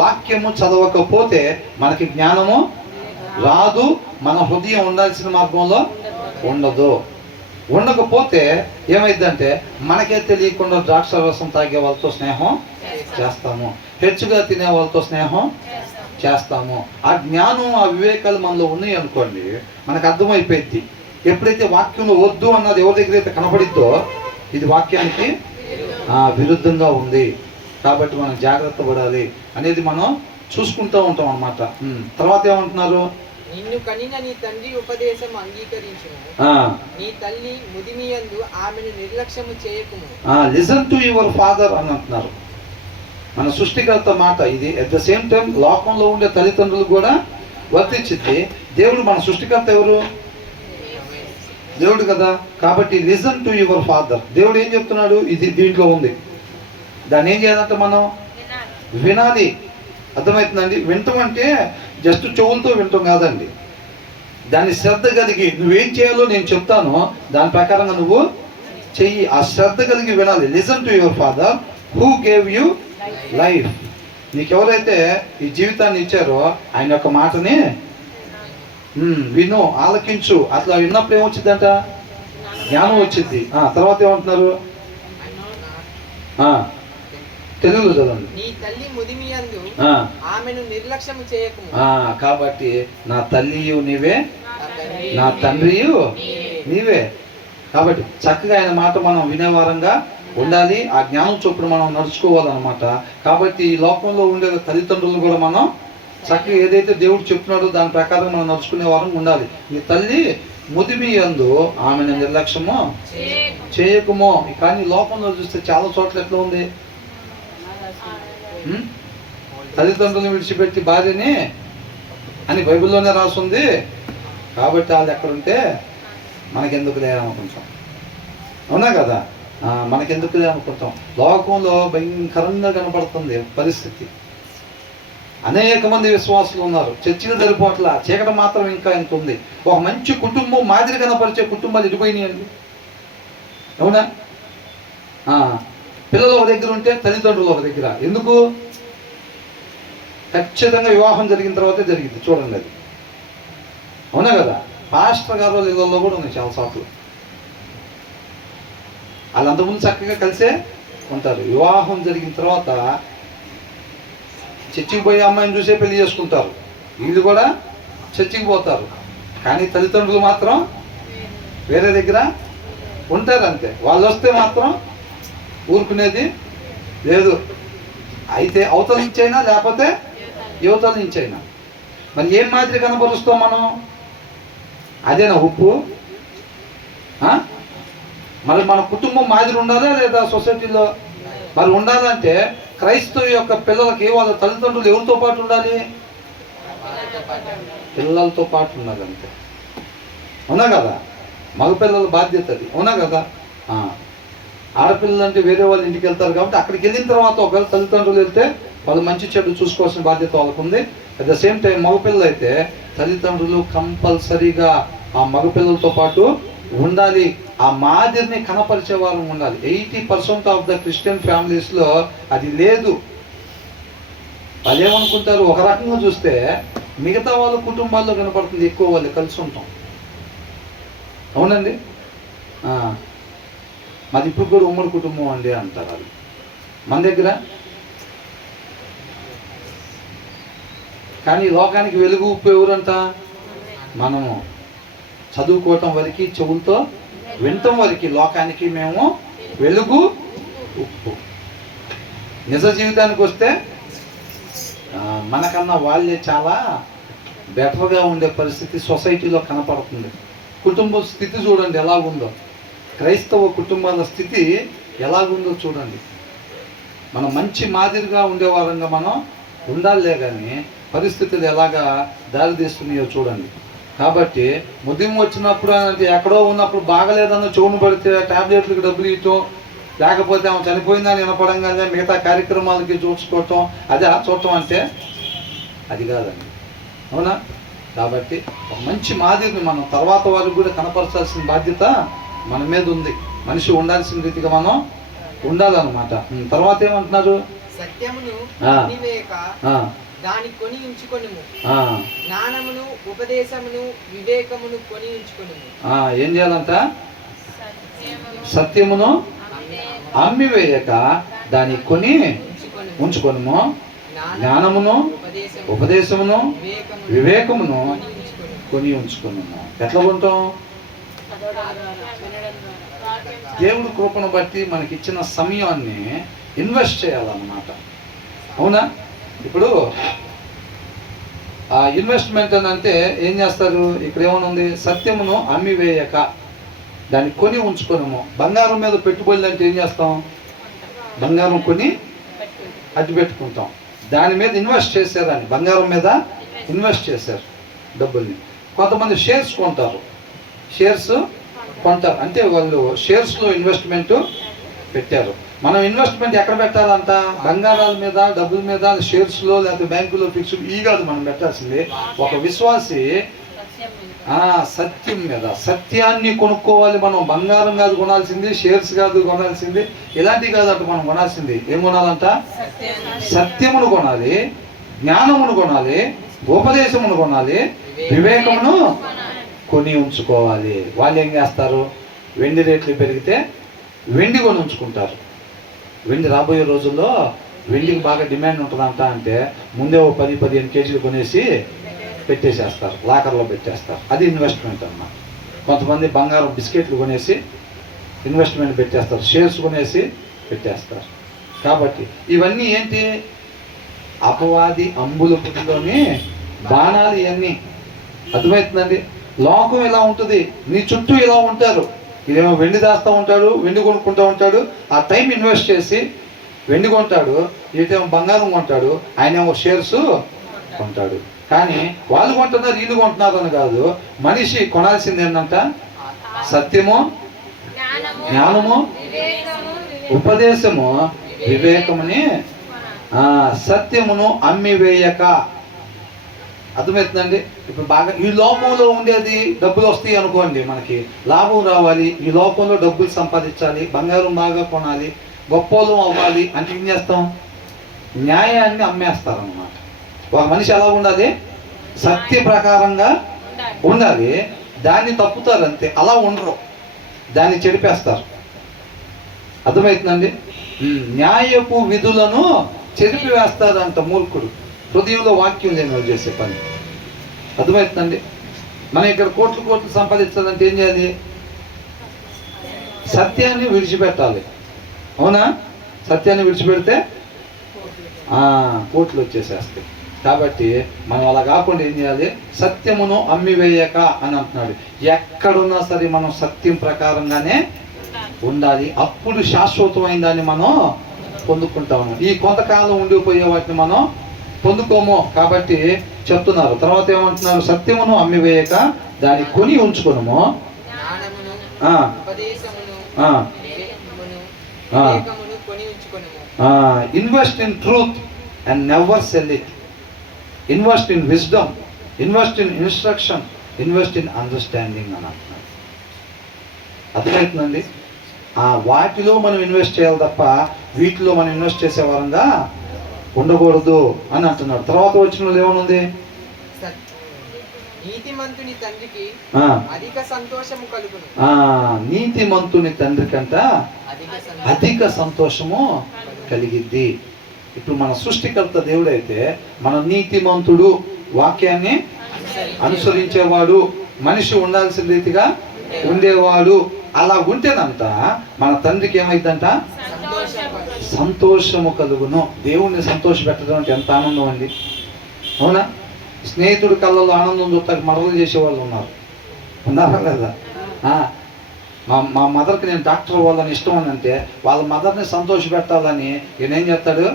వాక్యము చదవకపోతే మనకి జ్ఞానము రాదు. మన హృదయం ఉండాల్సిన మార్గంలో ఉండకపోతే ఏమైందంటే మనకే తెలియకుండా ద్రాక్ష రసం తాగే వాళ్ళతో స్నేహం చేస్తాము, హెచ్చుగా తినే వాళ్ళతో స్నేహం చేస్తాము. ఆ జ్ఞానం, ఆ వివేకాలు మనలో ఉన్నాయి అనుకోండి, మనకు అర్థమైపోయింది. ఎప్పుడైతే వాక్యంలో వద్దు అన్నది ఎవరి దగ్గర అయితే కనపడిద్దో, ఇది వాక్యానికి విరుద్ధంగా ఉంది, కాబట్టి మనం జాగ్రత్త పడాలి అనేది మనం చూసుకుంటూ ఉంటాం అన్నమాట. తర్వాత ఏమంటున్నారు? నిన్ను కనిన నీ తండ్రి ఉపదేశం అంగీకరించుము. నీ తల్లి ముదిమియందు ఆమెను నిర్లక్ష్యము చేయకుము. లిసన్ టు యువర్ ఫాదర్ అని అంటున్నారు. మన సృష్టికర్త మాట ఇది. అట్ ద సేమ్ టైం లోకంలో ఉండే తల్లిదండ్రులు కూడా వర్తించింది. దేవుడు మన సృష్టికర్త ఎవరు? దేవుడు కదా. కాబట్టి లిసన్ టు యువర్ ఫాదర్. దేవుడు ఏం చెప్తున్నాడు? ఇది దీంట్లో ఉంది. దాన్ని ఏం చేయాలంటే మనం వినాలి. అర్థమవుతుందండి? వింటాం అంటే జస్ట్ చెవులతో వింటాం కాదండి. దాన్ని శ్రద్ధ కలిగి నువ్వేం చేయాలో నేను చెప్తాను, దాని ప్రకారంగా నువ్వు చెయ్యి. ఆ శ్రద్ధ కలిగి వినాలి. Listen to your father who gave you life. నీకెవరైతే ఈ జీవితాన్ని ఇచ్చారో ఆయన యొక్క మాటని విను, ఆలకించు. అట్లా విన్నప్పుడు ఏమొచ్చిందంట? జ్ఞానం వచ్చింది. తర్వాత ఏమంటున్నారు? తెలుగులో చదవండి. నీ తల్లి ముదిమియందు ఆమెను నిర్లక్ష్యము చేయకుము. కాబట్టి నా తల్లియు నీవే, నా తండ్రియు నీవే. కాబట్టి చక్కగా ఆయన మాట మనం వినేవారంగా ఉండాలి. ఆ జ్ఞానం చొప్పున మనం నడుచుకోవాలన్నమాట. కాబట్టి ఈ లోకంలో ఉండే తల్లిదండ్రులు కూడా మనం చక్కగా ఏదైతే దేవుడు చెప్తున్నాడో దాని ప్రకారం మనం నడుచుకునే వారం ఉండాలి. నీ తల్లి ముదిమియందు ఆమెను నిర్లక్ష్యము చేయకుమో. కానీ లోకంలో చూస్తే చాలా చోట్ల ఎట్లా ఉంది? తల్లిదండ్రులను విడిచిపెట్టి భార్యని అని బైబిల్లోనే రాస్తుంది. కాబట్టి వాళ్ళు ఎక్కడుంటే మనకెందుకు లేదనుకుంటాం. అవునా కదా? మనకెందుకులే అనుకుంటాం. లోకంలో భయంకరంగా కనపడుతుంది పరిస్థితి. అనేక మంది విశ్వాసులు ఉన్నారు, చర్చిలు సరిపోట్ల, చీకటి మాత్రం ఇంకా ఎంత ఉంది. ఒక మంచి కుటుంబం మాదిరి కనపరిచే కుటుంబాలు ఎడిపోయినాయండి. అవునా? పిల్లలు ఒక దగ్గర ఉంటే తల్లిదండ్రులు ఒక దగ్గర. ఎందుకు? ఖచ్చితంగా వివాహం జరిగిన తర్వాతే జరిగింది, చూడండి అది. అవునా కదా? పాస్టర్ గారు ఇళ్ళల్లో కూడా ఉన్నాయి చాలా చోట్ల. వాళ్ళంతకుముందు చక్కగా కలిసే ఉంటారు. వివాహం జరిగిన తర్వాత చర్చికి పోయి అమ్మాయిని చూసే పెళ్లి చేసుకుంటారు. వీళ్ళు కూడా చర్చికి పోతారు, కానీ తల్లిదండ్రులు మాత్రం వేరే దగ్గర ఉంటారు అంతే. వాళ్ళు వస్తే మాత్రం ఊరుకునేది లేదు. అయితే అవతల నుంచి అయినా లేకపోతే యువతల నుంచి అయినా. మరి ఏం మాదిరి కనపరుస్తాం మనం? అదేనా ఉప్పు? మరి మన కుటుంబం మాదిరి ఉండాలా లేదా సొసైటీలో? మరి ఉండాలంటే క్రైస్తవ యొక్క పిల్లలకి వాళ్ళ తల్లిదండ్రులు ఎవరితో పాటు ఉండాలి? పిల్లలతో పాటు ఉండాలి అంతే. అవునా కదా? మగపిల్లల బాధ్యత అది. అవునా కదా? ఆడపిల్లలు అంటే వేరే వాళ్ళ ఇంటికి వెళ్తారు కాబట్టి అక్కడికి వెళ్ళిన తర్వాత ఒకవేళ తల్లిదండ్రులు వెళ్తే వాళ్ళు మంచి చెడు చూసుకోవాల్సిన బాధ్యత వాళ్ళకు ఉంది. అట్ ద సేమ్ టైం మగపిల్లలు అయితే తల్లిదండ్రులు కంపల్సరీగా ఆ మగపిల్లలతో పాటు ఉండాలి. ఆ మాదిరిని కనపరిచే వాళ్ళు ఉండాలి. 80% ఆఫ్ ద క్రిస్టియన్ ఫ్యామిలీస్లో అది లేదు. వాళ్ళు ఏమనుకుంటారు, ఒక రకంగా చూస్తే మిగతా వాళ్ళ కుటుంబాల్లో కనపడుతుంది, ఎక్కువ వాళ్ళు కలిసి ఉంటాం. అవునండి. మాది ఇప్పుడు కూడా ఉమ్మడి కుటుంబం అండి అంటారు వాళ్ళు. మన దగ్గర కానీ లోకానికి వెలుగు ఉప్పు ఎవరంట? మనము. చదువుకోవటం వరకు, చెవులతో వినటం వరకు లోకానికి మేము వెలుగు ఉప్పు. నిజ జీవితానికి వస్తే మనకన్నా వాళ్ళే చాలా బెటర్గా ఉండే పరిస్థితి సొసైటీలో కనపడుతుంది. కుటుంబ స్థితి చూడండి ఎలాగుందో. క్రైస్తవ కుటుంబాల స్థితి ఎలాగుందో చూడండి. మనం మంచి మాదిరిగా ఉండేవారంగా మనం ఉండాలే, కానీ పరిస్థితులు ఎలాగా దారితీస్తున్నాయో చూడండి. కాబట్టి ముదిము వచ్చినప్పుడు అంటే ఎక్కడో ఉన్నప్పుడు బాగలేదన్న చెవును పడితే ట్యాబ్లెట్లకు డబ్బులు ఇవ్వటం, లేకపోతే ఆమె చనిపోయిందని వినపడంగానే మిగతా కార్యక్రమాలకి చూసుకోవటం, అదే చూడటం అంటే అది కాదండి. అవునా? కాబట్టి ఒక మంచి మాదిరిని మనం తర్వాత వారికి కూడా కనపరచాల్సిన బాధ్యత మన మీద ఉంది. మనిషి ఉండాల్సిన రీతిగా మనం ఉండాలన్నమాట. తర్వాత ఏమంటున్నారు? సత్యమును దాని కొని ఉంచుకొనుము, జ్ఞానమును ఉపదేశమును వివేకమును కొని ఉంచుకొనుము. ఏం చేయాలంట? సత్యమును అమ్మివేయక దాన్ని కొని ఉంచుకొనుము, జ్ఞానమును ఉపదేశమును వివేకమును కొని ఉంచుకొనుము. ఎట్లా ఉంటాం? దేవుడి కృపను బట్టి మనకిచ్చిన సమయాన్ని ఇన్వెస్ట్ చేయాలన్నమాట. అవునా? ఇప్పుడు ఆ ఇన్వెస్ట్మెంట్ అని అంటే ఏం చేస్తారు? ఇక్కడ ఏమనుంది? సత్యమును అమ్మివేయక దాన్ని కొని ఉంచుకోనము. బంగారం మీద పెట్టుబడులు అంటే ఏం చేస్తాం? బంగారం కొని అడ్డు పెట్టుకుంటాం. దాని మీద ఇన్వెస్ట్ చేశారని, బంగారం మీద ఇన్వెస్ట్ చేశారు డబ్బుల్ని. కొంతమంది షేర్స్ కొంటారు, షేర్స్ కొంటారు అంటే వాళ్ళు షేర్స్లో ఇన్వెస్ట్మెంట్ పెట్టారు. మనం ఇన్వెస్ట్మెంట్ ఎక్కడ పెట్టాలంట? బంగారాల మీద, డబ్బుల మీద, షేర్స్లో లేకపోతే బ్యాంకులో ఫిక్స్డ్. ఈ కాదు మనం పెట్టాల్సింది. ఒక విశ్వాసి సత్యం మీద, సత్యాన్ని కొనుక్కోవాలి మనం. బంగారం కాదు కొనాల్సింది, షేర్స్ కాదు కొనాల్సింది, ఇలాంటివి కాదు అటు మనం కొనాల్సింది. ఏం కొనాలంట? సత్యమును కొనాలి, జ్ఞానమును కొనాలి, ఉపదేశమును కొనాలి, వివేకమును కొని ఉంచుకోవాలి. వాళ్ళు ఏం చేస్తారు? వెండి రేట్లు పెరిగితే వెండి కొని ఉంచుకుంటారు. వెండి రాబోయే రోజుల్లో వెండికి బాగా డిమాండ్ ఉంటుందంట అంటే ముందే ఓ 10-15 కేజీలు కొనేసి పెట్టేసేస్తారు, లాకర్లో పెట్టేస్తారు. అది ఇన్వెస్ట్మెంట్ అన్నమాట. కొంతమంది బంగారం బిస్కెట్లు కొనేసి ఇన్వెస్ట్మెంట్ పెట్టేస్తారు, షేర్స్ కొనేసి పెట్టేస్తారు. కాబట్టి ఇవన్నీ ఏంటి? అపవాది అంబుల పుట్టిలోని బాణాలు. ఇవన్నీ అర్థమవుతుందండి. లోకం ఇలా ఉంటుంది, నీ చుట్టూ ఇలా ఉంటారు. ఇదేమో వెండి దాస్తూ ఉంటాడు, వెండి కొనుక్కుంటూ ఉంటాడు, ఆ టైం ఇన్వెస్ట్ చేసి వెండి కొంటాడు. ఇదేమో బంగారం కొంటాడు, ఆయనేమో షేర్స్ కొంటాడు. కానీ వాళ్ళు కొంటున్నారు, వీళ్ళు కొంటున్నారు అని కాదు. మనిషి కొనాల్సింది ఏంటంట? సత్యము జ్ఞానము, ఉపదేశము, వివేకముని, సత్యమును అమ్మివేయక. అర్థమవుతుందండి? ఇప్పుడు బాగా ఈ లోకంలో ఉండేది డబ్బులు వస్తాయి అనుకోండి, మనకి లాభం రావాలి, ఈ లోకంలో డబ్బులు సంపాదించాలి, బంగారం బాగా కొనాలి, గొప్పోళం అవ్వాలి అంటే ఏం చేస్తాం? న్యాయాన్ని అమ్మేస్తారన్నమాట. ఒక మనిషి ఎలా ఉండాలి? సత్య ప్రకారంగా ఉండాలి. దాన్ని తప్పుతారు అంతే, అలా ఉండరు, దాన్ని చెడిపేస్తారు. అర్థమవుతుందండి? న్యాయపు విధులను చెరిపి వేస్తారంట మూర్ఖుడు. హృదయంలో వాక్యం లేని వాళ్ళు చేసే పని. అర్థమవుతుందండి? మనం ఇక్కడ కోట్లు కోట్లు సంపాదించాలంటే ఏం చేయాలి? సత్యాన్ని విడిచిపెట్టాలి. అవునా? సత్యాన్ని విడిచిపెడితే కోట్లు వచ్చేసేస్తాయి. కాబట్టి మనం అలా కాకుండా ఏం చేయాలి? సత్యమును అమ్మివేయక అని అంటున్నాడు. ఎక్కడున్నా సరే మనం సత్యం ప్రకారంగానే ఉండాలి. అప్పుడు శాశ్వతమైన దాన్ని మనం పొందుకుంటాము. ఈ కొంతకాలం ఉండిపోయే వాటిని మనం పొందుకోము. కాబట్టి చెప్తున్నారు. తర్వాత ఏమంటున్నారు? సత్యమును అమ్మివేయక దాన్ని కొని ఉంచుకునము. Invest in truth and never sell it. Invest in wisdom, invest in instruction, invest in understanding అని అంటున్నారు. అర్థమవుతుందండి? వాటిలో మనం ఇన్వెస్ట్ చేయాలి తప్ప వీటిలో మనం ఇన్వెస్ట్ చేసే వారంగా ఉండకూడదు అని అంటున్నాడు. తర్వాత వచ్చిన ఏమనుంది? నీతిమంతుని తండ్రికి అధిక సంతోషము కలుగును. నీతిమంతుని తండ్రి కంట అధిక సంతోషము కలిగిద్ది. ఇప్పుడు మన సృష్టికర్త దేవుడైతే మన నీతిమంతుడు, వాక్యాన్ని అనుసరించేవాడు, మనిషి ఉండాల్సిన రీతిగా ఉండేవాడు. అలా ఉంటేనంట మన తండ్రికి ఏమైందంట? సంతోషము కలుగును. దేవుణ్ణి సంతోష పెట్టడం అంటే ఎంత ఆనందం అండి. అవునా? స్నేహితుడి కళ్ళలో ఆనందం చూస్తాక మరలు చేసేవాళ్ళు ఉన్నారా లేదా? మా మదర్కి నేను డాక్టర్ అవ్వాలని ఇష్టం అని అంటే వాళ్ళ మదర్ని సంతోష పెట్టాలని ఈయనేం చేస్తాడు?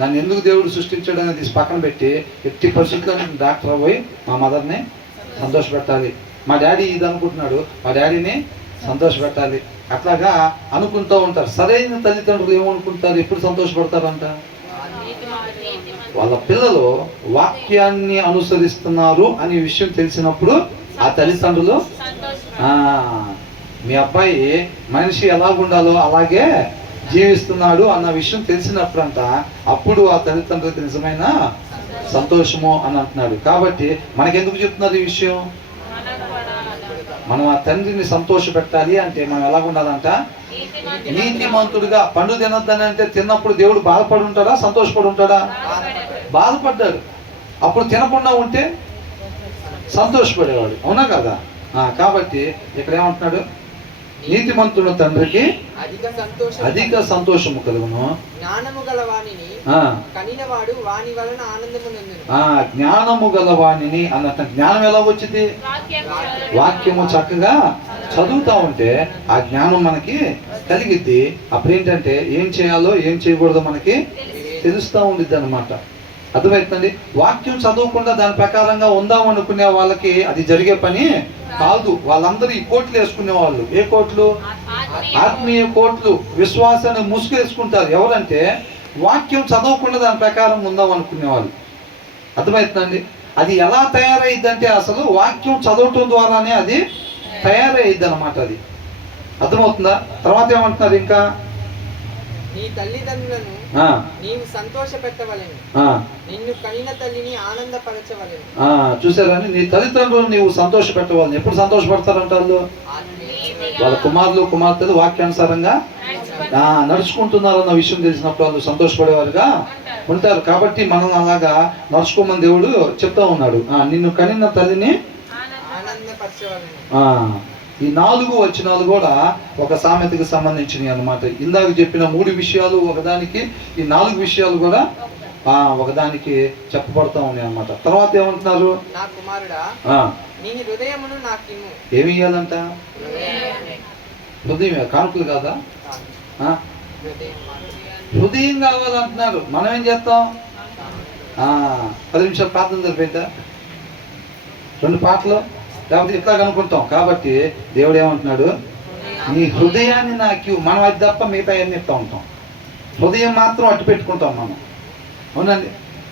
నన్ను ఎందుకు దేవుడు సృష్టించాడు అనేది పక్కన పెట్టి 50% నేను డాక్టర్ అవ్వి మా మదర్ని సంతోష పెట్టాలి. మా డాడీ ఇది అనుకుంటున్నాడు, మా డాడీని సంతోష పెట్టాలి. అట్లాగా అనుకుంటూ ఉంటారు. సరైన తల్లిదండ్రులు ఏమనుకుంటారు? ఎప్పుడు సంతోషపడతారంట? వాళ్ళ పిల్లలు వాక్యాన్ని అనుసరిస్తున్నారు అనే విషయం తెలిసినప్పుడు ఆ తల్లిదండ్రులు మీ అబ్బాయి మనిషి ఎలా ఉండాలో అలాగే జీవిస్తున్నాడు అన్న విషయం తెలిసినప్పుడంట అప్పుడు ఆ తల్లిదండ్రులకు నిజమైన సంతోషము అని అంటున్నాడు. కాబట్టి మనకెందుకు చెప్తున్నారు ఈ విషయం? మనం ఆ తండ్రిని సంతోష పెట్టాలి అంటే మనం ఎలా ఉండాలంట? నీతిమంతుడిగా. పండు తినొద్దని అంటే తిన్నప్పుడు దేవుడు బాధపడి ఉంటాడా? సంతోషపడి ఉంటాడా? బాధపడ్డాడు. అప్పుడు తినకుండా ఉంటే సంతోషపడేవాడు. అవునా కదా? కాబట్టి ఇక్కడ ఏమంటున్నాడు? నీతిమంతుడు తండ్రికి అధిక సంతోషము కలుగును. జ్ఞానము గలవాణిని కనినవాడు వాని వలన ఆనందము నొందును. జ్ఞానము గలవాణిని అన్నట్టు. జ్ఞానం ఎలా వచ్చింది? వాక్యము చక్కగా చదువుతా ఉంటే ఆ జ్ఞానం మనకి కలిగిద్ది. అప్పుడేంటంటే ఏం చేయాలో ఏం చేయకూడదో మనకి తెలుస్తూ ఉండిద్ది అనమాట. అర్థమవుతుందండి? వాక్యం చదవకుండా దాని ప్రకారంగా ఉందాం అనుకునే వాళ్ళకి అది జరిగే పని కాదు. వాళ్ళందరూ ఈ కోట్లు వేసుకునే వాళ్ళు. ఏ కోట్లు? ఆత్మీయ కోట్లు. విశ్వాసాన్ని ముసుగు వేసుకుంటారు. ఎవరంటే వాక్యం చదవకుండా దాని ప్రకారం ఉందాం అనుకునే వాళ్ళు. అర్థమవుతుందండి? అది ఎలా తయారైద్ది అంటే అసలు వాక్యం చదవటం ద్వారానే అది తయారైద్ది అనమాట. అది అర్థమవుతుందా? తర్వాత ఏమంటున్నారు ఇంకా? నీ తల్లిదండ్రులను నీవు సంతోష పెట్టవలెను, నిన్ను కనిన తల్లిని ఆనందపరచవలెను. చూసారని? నీ తల్లిదండ్రులను నీవు సంతోష పెట్టవాలని. ఎప్పుడు సంతోషపడతారంట వాళ్ళు? వాళ్ళ కుమారులు కుమార్తెలు వాక్యానుసారంగా నడుచుకుంటున్నారన్న విషయం తెలిసినప్పుడు వాళ్ళు సంతోషపడేవారుగా ఉంటారు. కాబట్టి మనం అలాగా నడుచుకోమని దేవుడు చెప్తా ఉన్నాడు. నిన్ను కనిన తల్లిని ఆనందపరచవలెను. ఈ 4 వచనాలు కూడా ఒక సామెతకు సంబంధించినవి అన్నమాట. ఇందాక చెప్పిన 3 విషయాలు ఒకదానికి, ఈ 4 విషయాలు కూడా ఒకదానికి చెప్పబడతా ఉన్నాయి అన్నమాట. తర్వాత ఏమంటున్నారు? నా కుమారుడా, నీ హృదయమును నాకిమ్ము. ఏమి ఇవ్వాలంట? హృదయం. కానుకలు కాదా? హృదయం కావాలంటున్నారు. మనం ఏం చేస్తాం? 10 నిమిషాలు ప్రార్థన జరిపోయిందా? 2 పాటలు లేకపోతే ఇట్లా అనుకుంటాం. కాబట్టి దేవుడు ఏమంటున్నాడు? నీ హృదయాన్ని నాకు ఇవ్వు. మనం అది తప్ప మిగతా అన్ని ఇస్తూ ఉంటాం. హృదయం మాత్రం అట్టు పెట్టుకుంటాం మనం. అవునండి,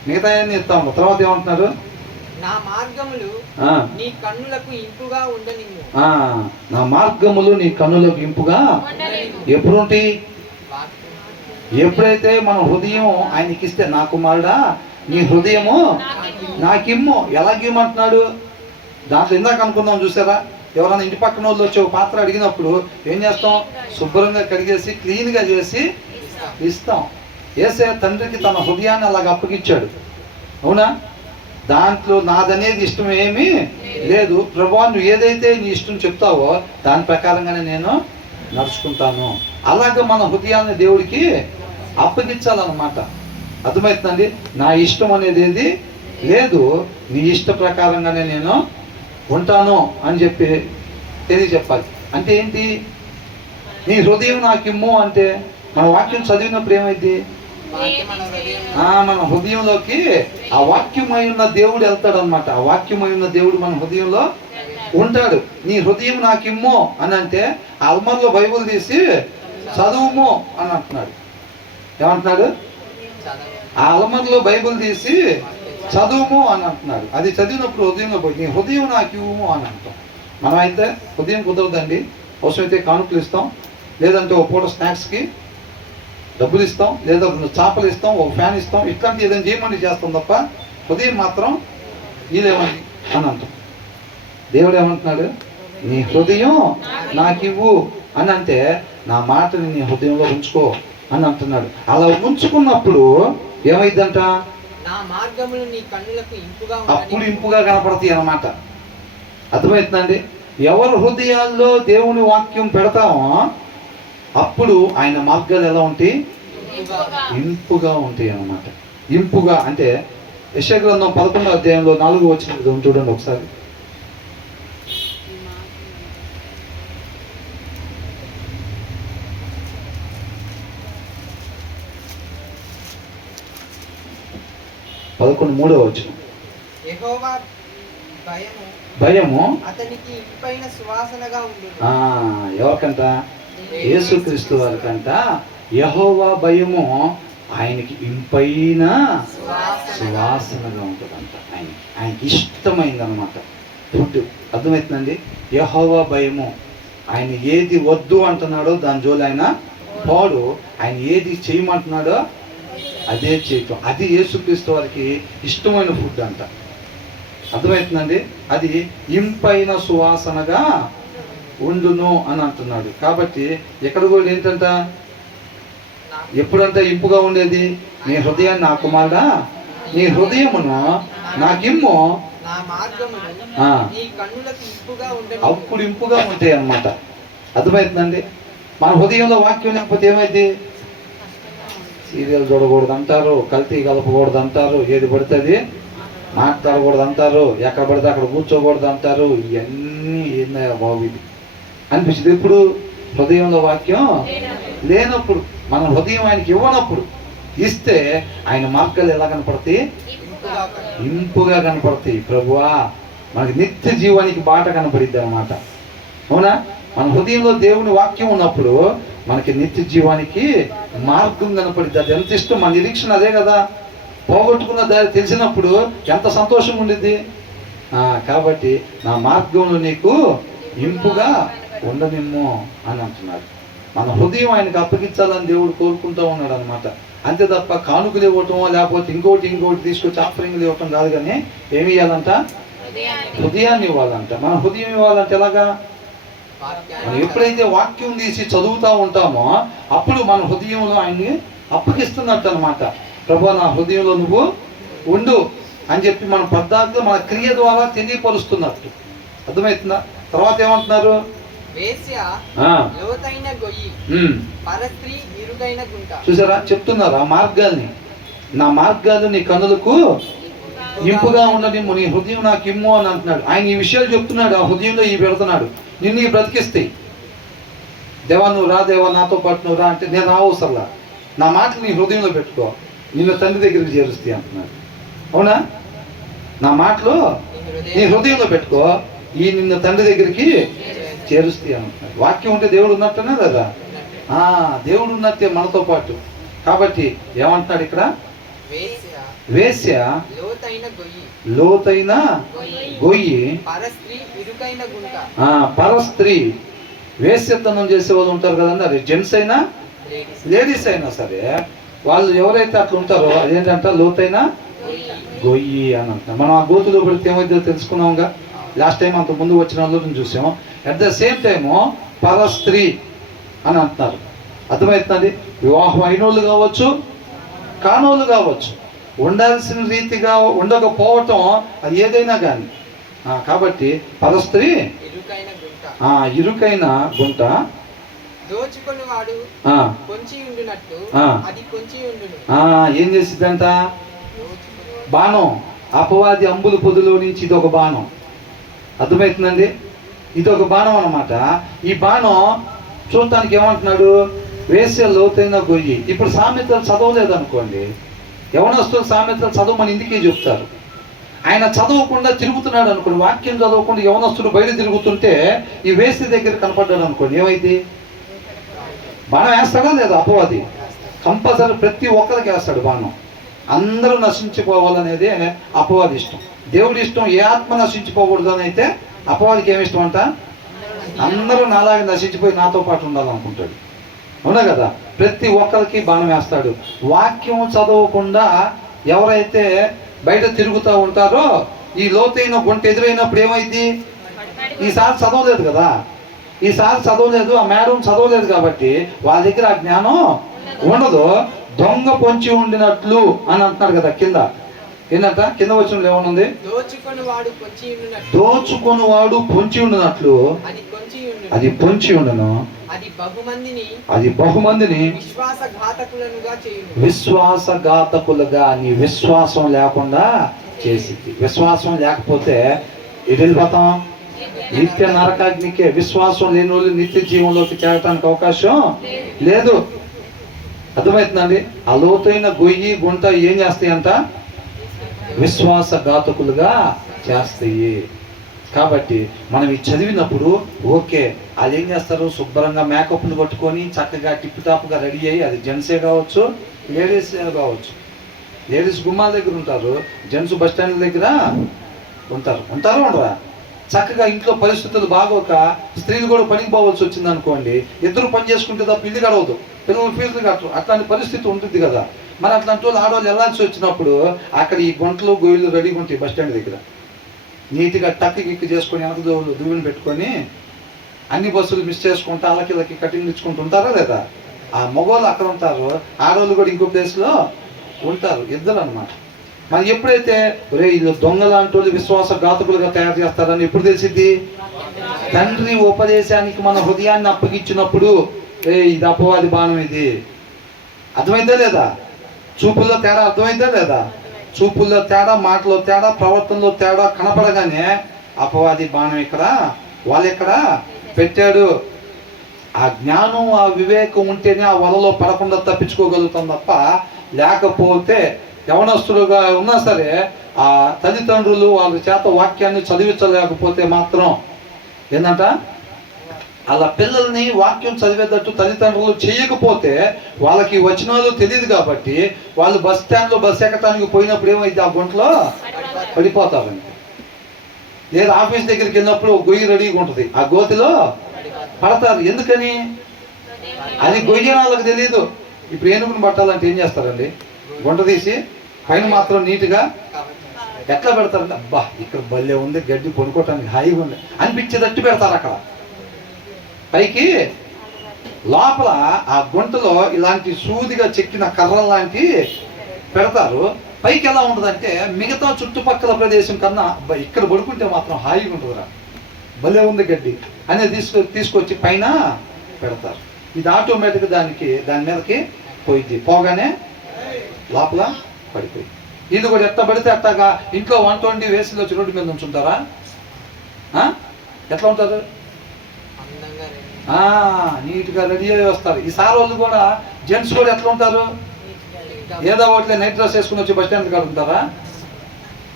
మిగతా అన్ని ఇస్తూ ఉంటాం. తర్వాత ఏమంటున్నారు? నా మార్గములు నీ కన్నులకు ఇంపుగా ఉండనిమ్ము. నా మార్గములు నీ కన్నులకు ఇంపుగా ఎప్పుడుంటాయి? ఎప్పుడైతే మన హృదయం ఆయనకి ఇస్తే, నా కుమారుడా నీ హృదయము నాకిమ్ము. ఎలాగిమ్మంటున్నాడు? దాంట్లో ఇందాక అనుకుందాం, చూసారా? ఎవరైనా ఇంటి పక్కన వాళ్ళు వచ్చి ఒక పాత్ర అడిగినప్పుడు ఏం చేస్తాం? శుభ్రంగా కడిగేసి క్లీన్గా చేసి ఇస్తాం. యేసయ్య తండ్రికి తన హృదయాన్ని అలాగ అప్పగించాడు. అవునా? దాంట్లో నాదనేది ఇష్టం ఏమీ లేదు. ప్రభువా నువ్వు ఏదైతే నీ ఇష్టం చెప్తావో దాని ప్రకారంగానే నేను నడుచుకుంటాను. అలాగే మన హృదయాన్ని దేవుడికి అప్పగించాలన్నమాట. అర్థమవుతుందండి? నా ఇష్టం అనేది ఏది లేదు, నీ ఇష్ట ప్రకారంగానే నేను ఉంటాను అని చెప్పి తెలియజెప్పాలి. అంటే ఏంటి? నీ హృదయం నాకు ఇమ్ము అంటే మన వాక్యం చదివినప్పుడు ఏమైంది? మన హృదయంలోకి ఆ వాక్యమై ఉన్న దేవుడు వెళ్తాడు అనమాట. ఆ వాక్యమై ఉన్న దేవుడు మన హృదయంలో ఉంటాడు. నీ హృదయం నాకు ఇమ్ము అని అంటే ఆ అల్మార్లో బైబుల్ తీసి చదువుము అని అంటున్నాడు. ఏమంటున్నాడు? ఆ అల్మార్లో బైబుల్ తీసి చదువుము అని అంటున్నాడు. అది చదివినప్పుడు హృదయంలో పోయి నీ హృదయం నాకు ఇవ్వము అని అంటాం. మనం అయితే హృదయం కుదరదండి. అవసరమైతే కానుకలు ఇస్తాం, లేదంటే ఒక పూట స్నాక్స్కి డబ్బులు ఇస్తాం, లేదా చేపలు ఇస్తాం, ఒక ఫ్యాన్ ఇస్తాం, ఇట్లాంటి ఏదైనా చేయమని చేస్తాం తప్ప హృదయం మాత్రం ఇదేమని అని అంటాం. దేవుడు ఏమంటున్నాడు? నీ హృదయం నాకు ఇవ్వు అని అంటే నా మాటని నీ హృదయంలో ఉంచుకో అని అంటున్నాడు. అలా ఉంచుకున్నప్పుడు ఏమైందంట? నా మార్గములు నీ కన్నులకు ఇంపుగా అప్పుడు ఇంపుగా కనపడతాయి అన్నమాట. అర్థమవుతుందండి? ఎవరు హృదయాల్లో దేవుని వాక్యం పెడతామో అప్పుడు ఆయన మార్గాలు ఎలా ఉంటాయి? ఇంపుగా ఉంటాయి అన్నమాట. ఇంపుగా అంటే యెషయా గ్రంథం 11వ అధ్యాయంలో 4వ వచనం చూడండి ఒకసారి. మూడవ వచనం. యెహోవా భయము అతనికి ఇంపైన సువాసనగా ఉండును. ఎవరికంట? యేసుక్రీస్తు వారికంట యెహోవా భయము ఆయనకి ఇంపైన సువాసనగా ఉంటుందంట. ఆయనకి ఇష్టమైందనమాట ఫుడ్. అర్థమవుతుందండి? యెహోవా భయము, ఆయన ఏది వద్దు అంటున్నాడో దాని జోలి ఆయన పోడు. ఆయన ఏది చేయమంటున్నాడో అదే చేయటం. అది యేసుక్రీస్తు వారికి ఇష్టమైన ఫుడ్ అంట. అర్థమవుతుందండి? అది ఇంపైన సువాసనగా ఉండును అని అంటున్నాడు. కాబట్టి ఎక్కడ కూడా ఏంటంట? ఎప్పుడంతా ఇంపుగా ఉండేది? నీ హృదయాన్ని నా కుమారుడా నీ హృదయమును నాకిమ్ము, అప్పుడు ఇంపుగా ఉంటాయి అన్నమాట. అర్థమవుతుందండి? మన హృదయంలో వాక్యం లేకపోతే ఏమైంది? సీరియల్ చూడకూడదు అంటారు, కల్తీ కలపకూడదు అంటారు, ఏది పడుతుంది మాట్లాడకూడదు అంటారు, ఎక్కడ పడితే అక్కడ కూర్చోకూడదు అంటారు. ఇవన్నీ ఏందయ్యా బాబు ఇది అనిపించింది. ఇప్పుడు హృదయంలో వాక్యం లేనప్పుడు, మన హృదయం ఆయనకి ఇవ్వనప్పుడు, ఇస్తే ఆయన మార్గాలు ఎలా కనపడతాయి? ఇంపుగా కనపడతాయి. ప్రభువా మనకి నిత్య జీవానికి బాట కనపడిద్ది అన్నమాట. అవునా? మన హృదయంలో దేవుని వాక్యం ఉన్నప్పుడు మనకి నిత్య జీవానికి మార్గం కనపడిద్ది. అది ఎంత ఇష్టం, మన నిరీక్షణ అదే కదా. పోగొట్టుకున్న దారి తెలిసినప్పుడు ఎంత సంతోషం ఉండిద్ది. కాబట్టి నా మార్గంలో నీకు ఇంపుగా ఉండనిమ్ము అని అంటున్నాడు. మన హృదయం ఆయనకు అప్పగించాలని దేవుడు కోరుకుంటూ ఉన్నాడు అనమాట. అంతే తప్ప కానుకలు ఇవ్వటం, లేకపోతే ఇంకోటి తీసుకొచ్చి ఆఫరింగ్లు ఇవ్వటం కాదు. కానీ ఏమి ఇవ్వాలంట? హృదయాన్ని ఇవ్వాలంట. మన హృదయం ఇవ్వాలంటే ఎలాగా? మనం ఎప్పుడైతే వాక్యం తీసి చదువుతూ ఉంటామో అప్పుడు మన హృదయంలో ఆయన్ని అప్పగిస్తున్నట్టు అనమాట. ప్రభు నా హృదయంలో నువ్వు ఉండు అని చెప్పి మన పద్ధార్థ మన క్రియ ద్వారా తెలియపరుస్తున్నట్టు. అర్థమవుతుందా? తర్వాత ఏమంటున్నారు? చూసారా? చెప్తున్నారు ఆ మార్గాల్ని. నా మార్గాలు నీ కన్నులకు ఇంపుగా ఉండనిమ్ము, నీ హృదయం నాకు ఇమ్ము అని అంటున్నాడు. ఆయన ఈ విషయాలు చెప్తున్నాడు, ఆ హృదయంలో ఈ పెడుతున్నాడు. నిన్ను ఈ బ్రతికిస్తాయి. దేవా నువ్వు రా, దేవా నాతో పాటు నువ్వు రా అంటే నేను రావసరలా, నా మాటలు నీ హృదయంలో పెట్టుకో, నిన్ను తండ్రి దగ్గరికి చేరుస్తాయి అంటున్నాడు. అవునా? నా మాటలు నీ హృదయంలో పెట్టుకో, ఈ నిన్ను తండ్రి దగ్గరికి చేరుస్తాయి అంటున్నాడు. వాక్యం ఉంటే దేవుడు ఉన్నట్టనే కదా, దేవుడు ఉన్నట్టే మనతో పాటు. కాబట్టి ఏమంటున్నాడు ఇక్కడ, వేశ్య లోతైన గొయ్యి, పరస్త్రీ. వేశ్యతనం చేసే వాళ్ళు ఉంటారు కదండి, అది జెంట్స్ అయినా లేడీస్ అయినా సరే, వాళ్ళు ఎవరైతే అట్లా ఉంటారో అదేంటంటే లోతైన గొయ్యి అని అంటున్నారు. మనం ఆ గోతులో పడితే ఏమైతే తెలుసుకున్నాంగా లాస్ట్ టైం, అంత ముందు వచ్చిన వాళ్ళని చూసాం. అట్ ద సేమ్ టైము పరస్త్రీ అని అంటున్నారు. అర్థమవుతుంది. వివాహం అయినోళ్ళు కావచ్చు, కానోళ్ళు కావచ్చు, ఉండాల్సిన రీతిగా ఉండకపోవటం అది ఏదైనా కానీ. కాబట్టి పరస్త్రీ ఇరుకైన గుంట, ఏం చేసిద్దంట, బాణం, అపవాది అంబుల పొదులో నుంచి ఇది ఒక బాణం. అర్థమవుతుందండి, ఇది ఒక బాణం అన్నమాట. ఈ బాణం చూడటానికి ఏమంటున్నాడు, వేసే లోతైన గొయ్యి. ఇప్పుడు సామెతలు చదవలేదు అనుకోండి, యవనస్తులు సామెతలు చదవమని ఇందుకే చెప్తారు. ఆయన చదవకుండా తిరుగుతున్నాడు అనుకోండి, వాక్యం చదవకుండా యవనస్తుడు బయట తిరుగుతుంటే ఈ వేసి దగ్గర కనపడ్డాడు అనుకోండి, ఏమైంది, బాణం వేస్తాడా లేదా అపవాది? కంపల్సరీ ప్రతి ఒక్కరికి వేస్తాడు బాణం. అందరూ నశించిపోవాలనేదే అపవాది ఇష్టం. దేవుడి ఇష్టం ఏ ఆత్మ నశించిపోకూడదు అని అయితే అపవాదికి ఏమి ఇష్టం అంట, అందరూ నాలాగా నశించిపోయి నాతో పాటు ఉండాలనుకుంటాడు. అవునా కదా, ప్రతి ఒక్కరికి బాణం వేస్తాడు. వాక్యం చదవకుండా ఎవరైతే బయట తిరుగుతూ ఉంటారో ఈ లోతైన గుంట ఎదురైనప్పుడు ఏమైంది, ఈసారి చదవలేదు కదా, ఈసారి చదవలేదు, ఆ మేడం చదవలేదు కాబట్టి వాళ్ళ దగ్గర ఆ జ్ఞానం ఉండదు. దొంగ పొంచి ఉండినట్లు అని అంటున్నాడు కదా కింద. ఏంటంట కింద వచ్చిన ఏమనుంది, దోచుకొని వాడు పొంచి ఉండినట్లు అది పొంచి ఉండను, అది బహుమందిని విశ్వాసఘాతకులుగా, నీ విశ్వాసం లేకుండా చేసింది. విశ్వాసం లేకపోతే ఎటు వెళ్ళిపోతాం, నిత్య నరకాగ్నికే. విశ్వాసం లేని వాళ్ళు నిత్య జీవంలోకి చేరటానికి అవకాశం లేదు. అర్థమవుతుందండి. ఆ లోతైన గొయ్యి గుంట ఏం చేస్తాయి అంట, విశ్వాసఘాతకులుగా చేస్తాయి. కాబట్టి మనం ఇది చదివినప్పుడు ఓకే, వాళ్ళు ఏం చేస్తారు, శుభ్రంగా మేకప్ను కొట్టుకొని చక్కగా టిప్ టాప్గా రెడీ అయ్యి, అది జెంట్సే కావచ్చు లేడీసే కావచ్చు. లేడీస్ గుమ్మాల దగ్గర ఉంటారు, జెంట్స్ బస్ స్టాండ్ దగ్గర ఉంటారు ఉండరా. చక్కగా ఇంట్లో పరిస్థితులు బాగోక స్త్రీలు కూడా పనికి పోవాల్సి వచ్చింది అనుకోండి, ఇద్దరు పని చేసుకుంటే తప్ప ఇల్లు గడవదు, పిల్లలు ఫీజులు కట్టరు, అట్లాంటి పరిస్థితి ఉంటుంది కదా. మరి అట్లాంటి వాళ్ళు ఆడవాళ్ళు వెళ్ళాల్సి వచ్చినప్పుడు అక్కడ ఈ గుంటలు గొయ్యలు రెడీగా ఉంటాయి బస్ స్టాండ్ దగ్గర. నీట్గా టక్కి గిక్కి చేసుకొని వెనక దువ్వుని పెట్టుకొని అన్ని బస్సులు మిస్ చేసుకుంటూ అలకి కటింగ్ ఇచ్చుకుంటూ ఉంటారా లేదా. ఆ మగవాళ్ళు అక్కడ ఉంటారు, ఆడవాళ్ళు కూడా ఇంకో ప్లేస్లో ఉంటారు, ఇద్దరు అనమాట. మరి ఎప్పుడైతే ఒరే ఇది దొంగలాంటి వాళ్ళు విశ్వాసఘాతకులుగా తయారు చేస్తారని ఎప్పుడు తెలిసింది, తండ్రి ఉపదేశానికి మన హృదయాన్ని అప్పగించినప్పుడు ఇది అపవాది బాణం, ఇది అర్థమైందా లేదా, చూపుల్లో తేడా అర్థమైందా లేదా, చూపుల్లో తేడా, మాటలో తేడా, ప్రవర్తనలో తేడా కనపడగానే అపవాది బాణం ఇక్కడ వాళ్ళు ఎక్కడ పెట్టాడు. ఆ జ్ఞానం ఆ వివేకం ఉంటేనే ఆ వలలో పడకుండా తప్పించుకోగలుగుతాం తప్ప, లేకపోతే యవనస్తులుగా ఉన్నా సరే ఆ తల్లిదండ్రులు వాళ్ళ చేత వాక్యాన్ని చదివించలేకపోతే మాత్రం ఏంటంట, అలా పిల్లల్ని వాక్యం చదివేటట్టు తల్లిదండ్రులు చేయకపోతే వాళ్ళకి వచనాలు తెలియదు కాబట్టి వాళ్ళు బస్ స్టాండ్లో బస్ ఎక్కడానికి పోయినప్పుడు ఏమైంది, ఆ గుంటలో పడిపోతారండి. లేదా ఆఫీస్ దగ్గరికి వెళ్ళినప్పుడు గొయ్యి రెడీగా ఉంటుంది, ఆ గోతిలో పడతారు. ఎందుకని, అది గొయ్యి వాళ్ళకి తెలియదు. ఇప్పుడు ఏనుగుని పట్టాలంటే ఏం చేస్తారండి, గుంట తీసి పైన మాత్రం నీట్గా ఎట్లా పెడతారండి, అబ్బా ఇక్కడ భలే ఉంది, గడ్డి పడుకోవటానికి హాయిగా ఉంది అనిపించేటట్టు పెడతారు. అక్కడ పైకి లోపల ఆ గుంటలో ఇలాంటి సూదిగా చెక్కిన కర్ర లాంటి పెడతారు. పైకి ఎలా ఉంటుందంటే మిగతా చుట్టుపక్కల ప్రదేశం కన్నా ఇక్కడ పడుకుంటే మాత్రం హాయిగా ఉంటుందిరా, భలే ఉంది గడ్డి అనేది తీసుకొచ్చి పైన పెడతారు. ఇది ఆటోమేటిక్గా దాని మీదకి పోయింది, పోగానే లోపల పడిపోయి. ఇది కూడా ఎట్లా పడితే అట్టగా ఇంట్లో 120 వేసులు వచ్చి రోడ్డు మీద ఉంచుంటారా, ఎట్లా ఉంటారు, నీట్గా రెడీ అయ్యి వస్తారు. ఈ సార్ వాళ్ళు కూడా జెంట్స్ కూడా ఎట్లా ఉంటారు, ఏదో ఒకటి నైట్ డ్రెస్ వేసుకుని వచ్చి బస్ స్టాండ్ కాడ ఉంటారా,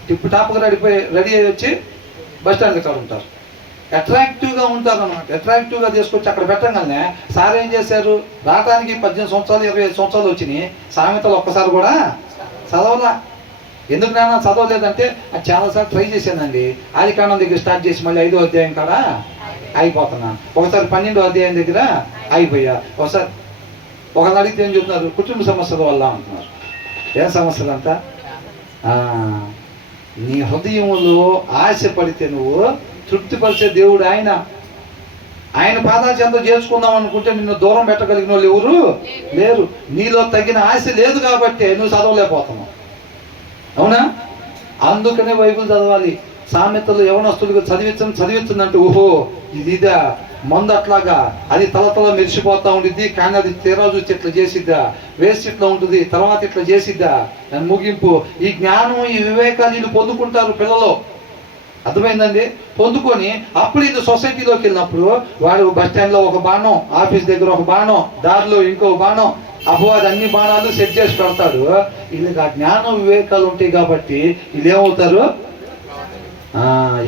టిప్ టాప్గా రెడీ అయ్యి వచ్చి బస్ స్టాండ్ కాడ ఉంటారు. అట్రాక్టివ్గా ఉంటారు అనమాట. అట్రాక్టివ్గా తీసుకొచ్చి అక్కడ పెట్టగానే సార్ ఏం చేశారు, రావడానికి 18 సంవత్సరాలు 25 సంవత్సరాలు వచ్చినాయి, సామెతలు ఒక్కసారి కూడా చదవలా. ఎందుకు నాన్న చదవలేదంటే అది చాలాసార్లు ట్రై చేశానండి. ఆది కాండం దగ్గర స్టార్ట్ చేసి మళ్ళీ 5వ అధ్యాయం కాడ అయిపోతున్నాను, ఒకసారి 12వ అధ్యాయం దగ్గర అయిపోయా, ఒకసారి ఒకళ్ళు అడిగితే ఏం చెప్తున్నారు, కుటుంబ సమస్యల వల్ల అంటున్నారు. ఏం సమస్యలు అంట? నీ హృదయంలో ఆశపడితే నువ్వు తృప్తిపరిచే దేవుడు ఆయన. ఆయన పాదాల చెంత చేసుకుందాం అనుకుంటే నిన్ను దూరం పెట్టగలిగిన వాళ్ళు ఎవరు లేరు. నీలో తగిన ఆశ లేదు కాబట్టి నువ్వు చదవలేకపోతున్నావు. అవునా? అందుకనే బైబిల్ చదవాలి. సామెతలు యవనస్తులుగా చదివించంటే ఓహో ఇదిదా మందు అట్లాగా, అది తల మెరిసిపోతా ఉండిద్ది, కానీ అది తీరా చూసి ఇట్లా చేసిద్దా, వేస్ట్ ఇట్లా ఉంటుంది, తర్వాత ఇట్లా చేసిద్దా అని ముగింపు. ఈ జ్ఞానం ఈ వివేకాలు వీళ్ళు పొందుకుంటారు పిల్లలు. అర్థమైందండి? పొందుకొని అప్పుడు ఇది సొసైటీలోకి వెళ్ళినప్పుడు వాడు బస్ స్టాండ్లో ఒక బాణం, ఆఫీస్ దగ్గర ఒక బాణం, దారిలో ఇంకో బాణం, అపవాది అన్ని బాణాలు సెట్ చేసి పెడతాడు. వీళ్ళకి ఆ జ్ఞానం వివేకాలు ఉంటాయి కాబట్టి వీళ్ళు ఏమవుతారు,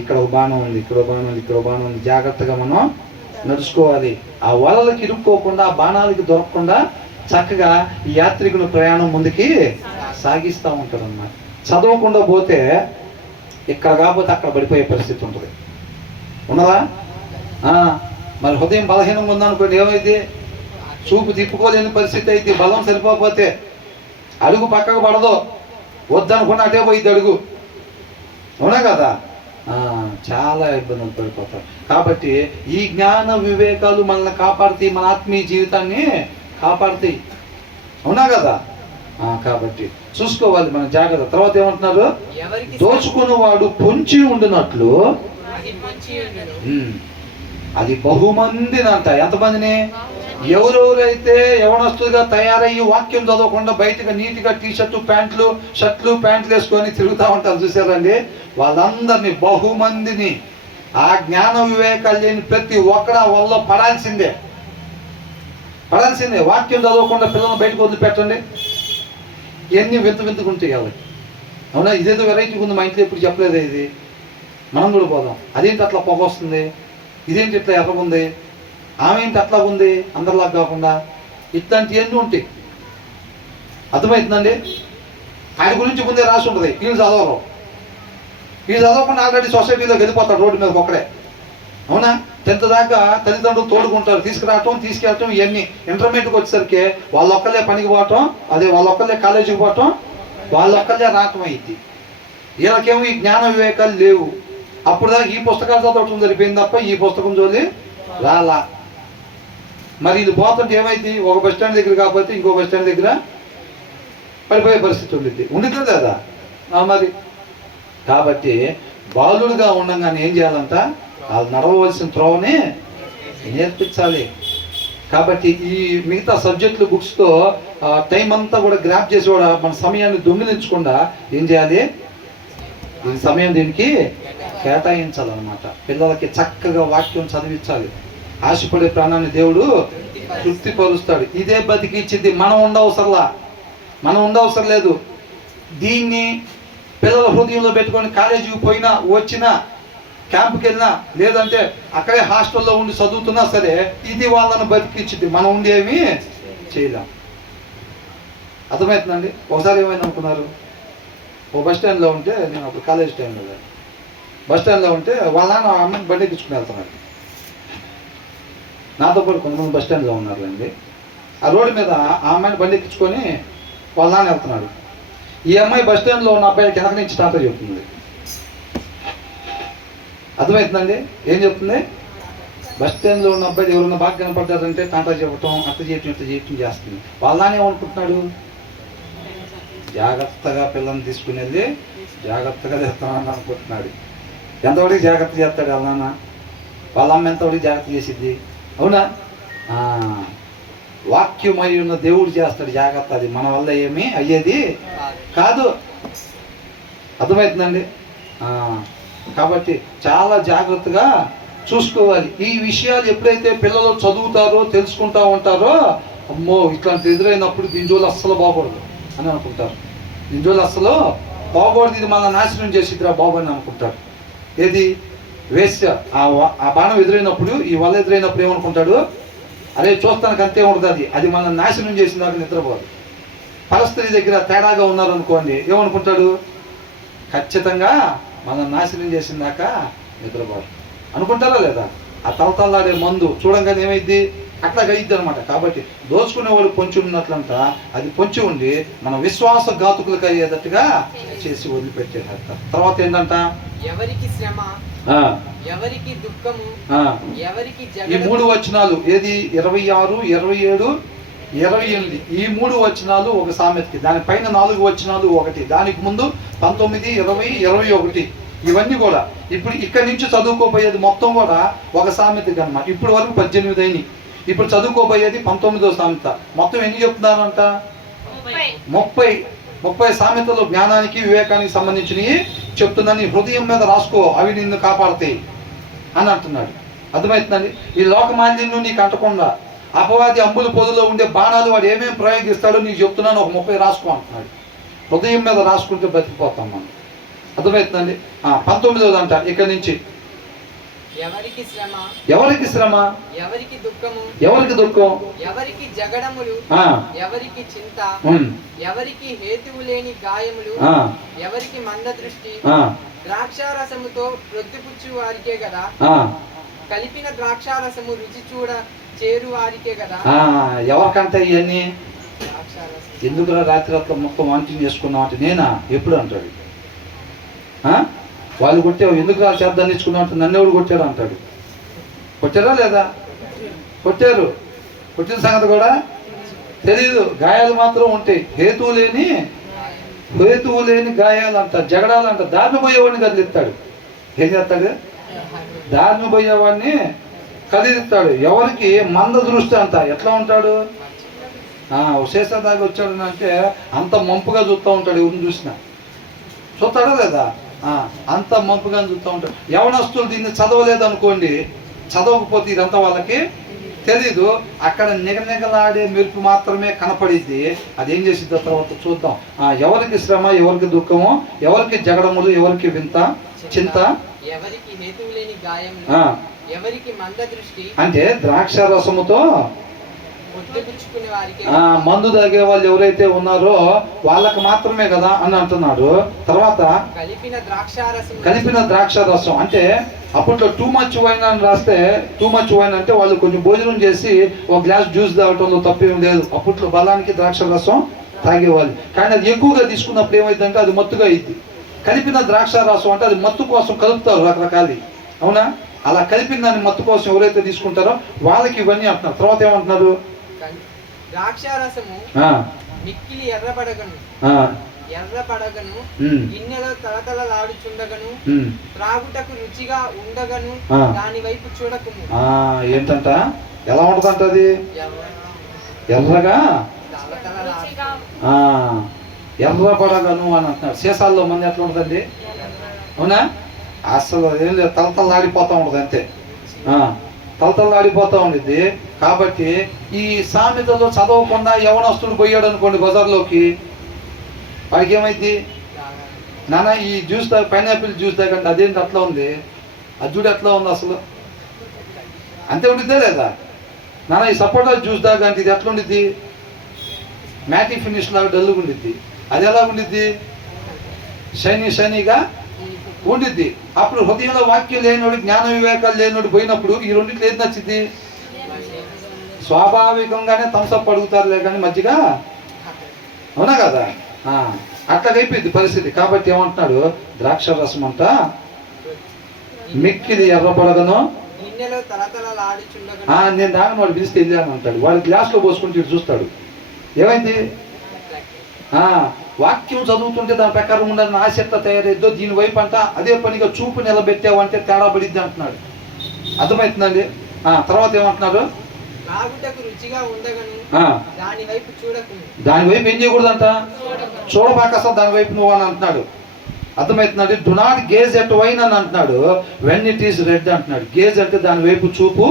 ఇక్కడ ఒక బాణం ఉంది, ఇక్కడ బాణం ఉంది, ఇక్కడ బాణం ఉంది, జాగ్రత్తగా మనం నడుచుకోవాలి. ఆ వలలకి ఇరుక్కోకుండా, ఆ బాణాలకి దొరకకుండా చక్కగా ఈ యాత్రికుల ప్రయాణం ముందుకి సాగిస్తూ ఉంటారు అన్నమాట. చదవకుండా పోతే ఇక్కడ కాకపోతే అక్కడ పడిపోయే పరిస్థితి ఉంటుంది. ఉన్నదా? మరి హృదయం బలహీనంగా ఉందనుకోండి, ఏమైంది? చూపు తిప్పుకోలేని పరిస్థితి అయితే, బలం సరిపోతే అడుగు పక్కకు పడదు, వద్దనుకున్న అటే పోయిద్ది అడుగు. అవునా కదా? చాలా ఇబ్బందులు పడిపోతారు. కాబట్టి ఈ జ్ఞాన వివేకాలు మనల్ని కాపాడుతాయి, మన ఆత్మీయ జీవితాన్ని కాపాడుతాయి. అవునా కదా? కాబట్టి చూసుకోవాలి మన జాగ్రత్త. తర్వాత ఏమంటున్నారు, దోచుకున్నవాడు పొంచి ఉండినట్లు అది బహుమందినంట. ఎంతమందిని? ఎవరెవరైతే యవనస్తులుగా తయారయ్యి వాక్యం చదవకుండా బయటగా నీట్గా టీషర్టు ప్యాంట్లు, షర్ట్లు ప్యాంట్లు వేసుకొని తిరుగుతూ ఉంటారు చూసారండి, వాళ్ళందరినీ బహుమందిని ఆ జ్ఞాన వివేకాలు లేని ప్రతి ఒక్కడా వల్ల పడాల్సిందే. వాక్యం చదవకుండా పిల్లల్ని బయటకు వదిలిపెట్టండి, ఇవన్నీ వింతకుంటాయి వాళ్ళకి. అవునా? ఇదేదో వెరైటీగా ఉంది, మా ఇంట్లో ఎప్పుడు చెప్పలేదు ఇది, మనం కూడా పోదాం. అదేంటి అట్లా పొగ వస్తుంది, ఇదేంటి ఇట్లా ఎర్రగుంది, ఆమె ఏంటి అట్లా ఉంది అందరిలాగా కాకుండా, ఇట్లాంటివన్నీ ఉంటాయి. అర్థమవుతుందండి? ఆయన గురించి ముందే రాసి ఉంటుంది, వీళ్ళు చదవరు. వీళ్ళు చదవకుండా ఆల్రెడీ సొసైటీలోకి వెళ్ళిపోతాడు రోడ్డు మీద ఒక్కడే. అవునా? 10th దాకా తల్లిదండ్రులు తోడుకుంటారు, తీసుకురావటం తీసుకెళ్ళటం ఇవన్నీ. ఇంటర్మీడియట్కి వచ్చేసరికి వాళ్ళొక్కళ్ళే పనికి పోవటం, అదే వాళ్ళొక్కళ్ళే కాలేజీకి పోవటం, వాళ్ళొక్కళ్ళే రావటం అయింది. వీళ్ళకేమో ఈ జ్ఞాన వివేకాలు లేవు. అప్పుడు దాకా ఈ పుస్తకాలు చదవటం జరిపోయింది తప్ప ఈ పుస్తకం జోలి రాలా. మరి ఇది పోతుంటే ఏమైంది, ఒక బస్ స్టాండ్ దగ్గర కాకపోతే ఇంకో బస్ స్టాండ్ దగ్గర పడిపోయే పరిస్థితి ఉండిద్ది కదా మరి. కాబట్టి బాలుడుగా ఉండగానే ఏం చేయాలంట, వాళ్ళు నడవవలసిన త్రోవని నేర్పించాలి. కాబట్టి ఈ మిగతా సబ్జెక్టులు బుక్స్తో టైం అంతా కూడా గ్రాప్ చేసి కూడా మన సమయాన్ని దొంగిలించకుండా ఏం చేయాలి, ఈ సమయం దీనికి కేటాయించాలన్నమాట. పిల్లలకి చక్కగా వాక్యం చదివించాలి. ఆశపడే ప్రాణాన్ని దేవుడు తృప్తిపరుస్తాడు. ఇదే బతికిచ్చింది. మనం ఉండవసరం లేదు. దీన్ని పిల్లల హృదయంలో పెట్టుకొని కాలేజీకి పోయినా వచ్చినా క్యాంప్కి వెళ్ళినా లేదంటే అక్కడే హాస్టల్లో ఉండి చదువుతున్నా సరే ఇది వాళ్ళని బతికిచ్చింది. మనం ఉండి ఏమీ చేయలేం. అర్థమవుతుందండి? ఒకసారి ఏమైనా అనుకున్నారు, ఓ బస్ స్టాండ్లో ఉంటే, నేను అప్పుడు కాలేజ్ టైంలో బస్ స్టాండ్లో ఉంటే వాళ్ళ నాన్న అమ్మని బండి ఎక్కించుకుని వెళ్తున్నాడు. నాతో పాటు కొంతమంది బస్ స్టాండ్లో ఉన్నారులేండి. ఆ రోడ్డు మీద ఆ అమ్మాయిని బండి ఎక్కించుకొని వాళ్ళ నాన్న వెళ్తున్నాడు. ఈ అమ్మాయి బస్ స్టాండ్లో ఉన్న అబ్బాయి కింద నుంచి టాటా చెప్తుంది. అర్థమవుతుందండి? ఏం చెప్తుంది? బస్ స్టాండ్లో ఉన్న అబ్బాయి ఎవరన్నా బాగా కనపడ్డారంటే టాటా చెప్పటం, అట్ట చేయటం చేస్తుంది. వాళ్ళ నాన్న ఏమనుకుంటున్నాడు, జాగ్రత్తగా పిల్లల్ని తీసుకుని వెళ్ళి జాగ్రత్తగా చేస్తామని అనుకుంటున్నాడు. ఎంతవరకు జాగ్రత్త చేస్తాడు వాళ్ళ నాన్న, వాళ్ళ అమ్మ ఎంతవరకు జాగ్రత్త చేసిద్ది. అవునా? వాక్యమై ఉన్న దేవుడు చేస్తాడు జాగ్రత్త. అది మన వల్ల ఏమీ అయ్యేది కాదు. అర్థమవుతుందండి? కాబట్టి చాలా జాగ్రత్తగా చూసుకోవాలి. ఈ విషయాలు ఎప్పుడైతే పిల్లలు చదువుతారో తెలుసుకుంటూ ఉంటారో, అమ్మో ఇట్లాంటి ఎదురైనప్పుడు దీని జోలు అస్సలు బాగూడదు అని అనుకుంటారు. దీని జోలు అస్సలు బాగూడదు, ఇది మన నాశనం చేసిద్దిరా బాబు అని అనుకుంటారు. ఏది వేశ్య ఆ బాణం ఎదురైనప్పుడు, ఈ వల ఎదురైనప్పుడు ఏమనుకుంటాడు, అరే చూస్తానికి అంతే ఉంటుంది, అది మనం నాశనం చేసిన దాకా నిద్రపోదు. పరస్త్రీ దగ్గర తేడాగా ఉన్నారనుకోండి, ఏమనుకుంటాడు, ఖచ్చితంగా మనం నాశనం చేసిన దాకా నిద్రపోదు అనుకుంటారా లేదా? ఆ తలతల్లాడే మందు చూడంగానే ఏమైద్ది, అట్లాగ అయ్యిద్ది అనమాట. కాబట్టి దోచుకునేవాడు పొంచి ఉన్నట్లంట, అది పొంచి ఉండి మన విశ్వాసఘాతుకులకు అయ్యేటట్టుగా చేసి వదిలిపెట్టేట. తర్వాత ఏంటంట, ఎవరికి శ్రమ, ఎవరికి దుఃఖము, ఎవరికి ఈ 3 వచనాలు ఏది 26, 27, 28 ఈ 3 వచనాలు ఒక సామెతకి, దానిపైన 4 వచనాలు ఒకటి, దానికి ముందు 19, 20, 21 ఇవన్నీ కూడా ఇప్పుడు ఇక్కడి నుంచి చదువుకోబోయేది మొత్తం కూడా ఒక సామెతకి అన్నమాట. ఇప్పుడు వరకు 18 అయినాయి. ఇప్పుడు చదువుకోబోయేది 19వ సామెత. మొత్తం ఎన్ని చెప్తున్నారంట, 30 సామెతలు జ్ఞానానికి వివేకానికి సంబంధించినవి చెప్తుందని హృదయం మీద రాసుకో, అవి నిన్ను కాపాడతాయి అని అంటున్నాడు. అర్థమవుతుందండి? ఈ లోకమాలిన్యం నీకు అంటకుండా, అపవాది అంబుల పొదులో ఉండే బాణాలు వాడు ఏమేమి ప్రయోగిస్తాడో నీకు చెప్తున్నాను, ఒక 30 రాసుకో అంటున్నాడు. హృదయం మీద రాసుకుంటే బతికిపోతాం మనం. అర్థమవుతుందండి? 19వ అంట, ఇక్కడి నుంచి ఎవరికి శ్రమ, ఎవరికి శ్రమ, ఎవరికి దుఃఖము, ఎవరికి దుఃఖం, ఎవరికి జగడములు, ఎవరికి చింత, ఎవరికి హేతువు లేని గాయములు, ఎవరికి మంద దృష్టి, ద్రాక్షారసముతో ప్రొద్దుపుచ్చు వారికే కదా, కలిపిన ద్రాక్షారసము రుచి చూడ చేరు వారికే కదా. ఎవరికంటే ఇవన్నీ ఎందుకురా రాత్రి మొత్తం వాంఛింగ్ చేసుకున్నావు అంటే, నేనా ఎప్పుడు అంటాడు. వాళ్ళు కొట్టావు, ఎందుకు రా శబ్దాన్ని ఇచ్చుకున్నావు అంటే, నన్ను ఎవడు కొట్టారు అంటాడు. కొట్టారా లేదా? కొట్టారు. కొట్టిన సంగతి కూడా తెలీదు. గాయాలు మాత్రం ఉంటాయి, హేతువు లేని గాయాలు అంట, జగడాలు అంట. దారిని పోయేవాడిని కదిలిస్తాడు. ఏం చేస్తాడు? దారిని పోయేవాడిని కదిలిస్తాడు. ఎవరికి మంద దృష్టి అంట. ఎట్లా ఉంటాడు, శేష దాకా వచ్చాడు అంటే అంత మంపుగా చూస్తూ ఉంటాడు. ఎవరిని చూసినా చూస్తాడా లేదా? అంత మంపుగా చూస్తూ ఉంటాడు. యవనస్తులు దీన్ని చదవలేదు అనుకోండి, చదవకపోతే ఇదంతా వాళ్ళకి తెలీదు. అక్కడ నిగనిగలాడే మెరుపు మాత్రమే కనపడిద్ది. అదేం చేసిద్దో తర్వాత చూద్దాం. ఎవరికి శ్రమ, ఎవరికి దుఃఖము, ఎవరికి జగడములు, ఎవరికి వింత చింత, ఎవరికి హేతువు లేని గాయములు, ఎవరికి మంద దృష్టి అంటే ద్రాక్ష రసముతో పొద్దుపుచ్చుకునే వారికి, మందు తాగే వాళ్ళు ఎవరైతే ఉన్నారో వాళ్ళకి మాత్రమే కదా అని అంటున్నాడు. తర్వాత కలిపిన ద్రాక్ష రసం అంటే అప్పట్లో టూ మచ్ వైన్ అని రాస్తే, టూ మచ్ వైన్ అంటే వాళ్ళు కొంచెం భోజనం చేసి ఒక గ్లాస్ జ్యూస్ తాగటంలో తప్పేం లేదు. అప్పట్లో బలానికి ద్రాక్ష రసం తాగేవాళ్ళు. కానీ అది ఎక్కువగా తీసుకున్నప్పుడు ఏమైందంటే అది మత్తుగా అయింది. కలిపిన ద్రాక్ష రసం అంటే అది మత్తు కోసం కలుపుతారు రకరకాలు, అవునా? అలా కలిపిన దాన్ని మత్తు కోసం ఎవరైతే తీసుకుంటారో వాళ్ళకి ఇవన్నీ అంటున్నారు. తర్వాత ఏమంటున్నారు, ద్రాక్షారసము మిక్కిలి ఎర్రపడగను, గిన్నెలో తలతలలాడుచుండగను, త్రాగుటకు రుచిగా ఉండగను, దాని వైపు చూడకుము. ఏంటంట, ఎలా ఉంటదంట అది? ఎర్రగా ఎర్రపడగను అని అంటున్నారు. సీసాల్లో మంది ఎట్లా ఉంటుందండి, అవునా? అసలు ఏం లేదు, తలతలాడిపోతూ ఉంటుంది అంతే, తలతలాడిపోతూ ఉండిద్ది. కాబట్టి ఈ సామెతలో చదవకుండా యవనస్తుడు పోయాడు అనుకోండి బజార్లోకి, వాడికి ఏమైంది, నాన్న ఈ జ్యూస్ పైనాపిల్ జ్యూస్ తాగంటే అదేంటి అట్లా ఉంది, అజ్జుడు ఎట్లా ఉంది అసలు అంతే ఉండిద్దే లేదా? నాన్న ఈ సపోటా జ్యూస్ తాగంటే ఇది ఎట్లా ఉండిద్ది, మ్యాటీ ఫినిష్ లాగా డల్లుగా ఉండిద్ది. అది ఎలా ఉండిద్ది, షైనీగా ఉండిద్ది. అప్పుడు హృదయంలో వాక్యం లేనోడు, జ్ఞాన వివేకాలు లేనోడు పోయినప్పుడు ఈ రెండింటిలో ఏది నచ్చింది? స్వాభావికంగానే థమ్సప్ అడుగుతారులే కానీ మజ్జిగ, అవునా కదా? అట్లాగైపోయింది పరిస్థితి. కాబట్టి ఏమంటున్నాడు, ద్రాక్ష రసం అంట మిక్కిలి ఎర్రపడగను, నేను దాని వాడు పిలిస్తే వెళ్ళాను అంటాడు. వాడు గ్లాస్లో పోసుకుంటే చూస్తాడు, ఏమైంది? వాక్యం చదువుతుంటే దాని ప్రకారం ఉండాలని ఆసక్తి తయారైద్దో దీని వైపు అంట అదే పనిగా చూపు నిలబెట్టావంటే తేడా పడిద్ది అంటున్నాడు. అర్థమవుతుందండి? తర్వాత ఏమంటున్నారు, దాని వైపు ఏం చేయకూడదంట, చూడబాక అసలు దాని వైపు నువ్వు అని అంటున్నాడు. అర్థమవుతుందండి? Do not gaze at wine అని అంటున్నాడు, వెన్ ఇట్ ఈస్ రెడ్ అంటున్నాడు. గేజ్ అంటే దాని వైపు చూపు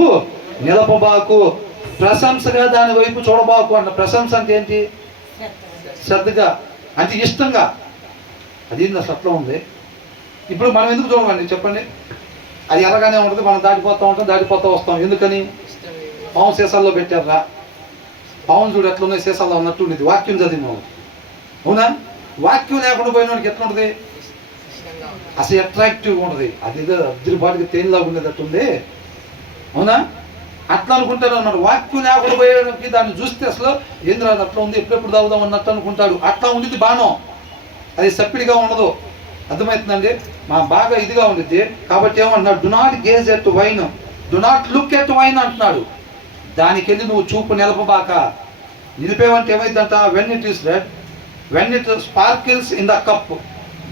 నిలపబాకు, ప్రశంసగా దాని వైపు చూడబాకు అంట. ప్రశంస అంటే ఏంటి? శ్రద్ధగా, అంటే ఇష్టంగా. అది అసలు అట్లా ఉంది. ఇప్పుడు మనం ఎందుకు చూడమండి చెప్పండి? అది ఎర్రగానే ఉంటుంది, మనం దాటిపోతూ ఉంటాం, దాటిపోతూ వస్తాం. ఎందుకని? పాము సీసాల్లో పెట్టారా? పావును చూడు ఎట్లా ఉన్నాయి, సీసాల్లో ఉన్నట్టు ఉండేది. వాక్యం చదివినావు, అవునా? వాక్యం లేకుండా పోయినోడికి ఎట్లా ఉంటుంది? అసలు అట్రాక్టివ్గా ఉంటుంది. అది ఏదో అద్దరిపాటికి తేలిలాగా ఉండేది అట్టుంది, అవునా? అట్లా అనుకుంటాడు అన్నమాట. వాక్యం లేకుండా పోయేదానికి దాన్ని చూస్తే అసలు ఏం రాదు, అట్లా ఉంది, ఎప్పుడెప్పుడు తాగుదాం అన్నట్టు అనుకుంటాడు. అట్లా ఉండిద్ది బాణం, అది సప్పిడిగా ఉండదు. అర్థమవుతుందండి? బాగా ఇదిగా ఉండిద్ది. కాబట్టి ఏమంటున్నాడు? Do not gaze at wine, do not look at wine అంటున్నాడు. దానికి వెళ్ళి నువ్వు చూపు నిలపబాక. నిలిపేవంటే ఏమైందంట? When it is red, when it sparkles in the cup.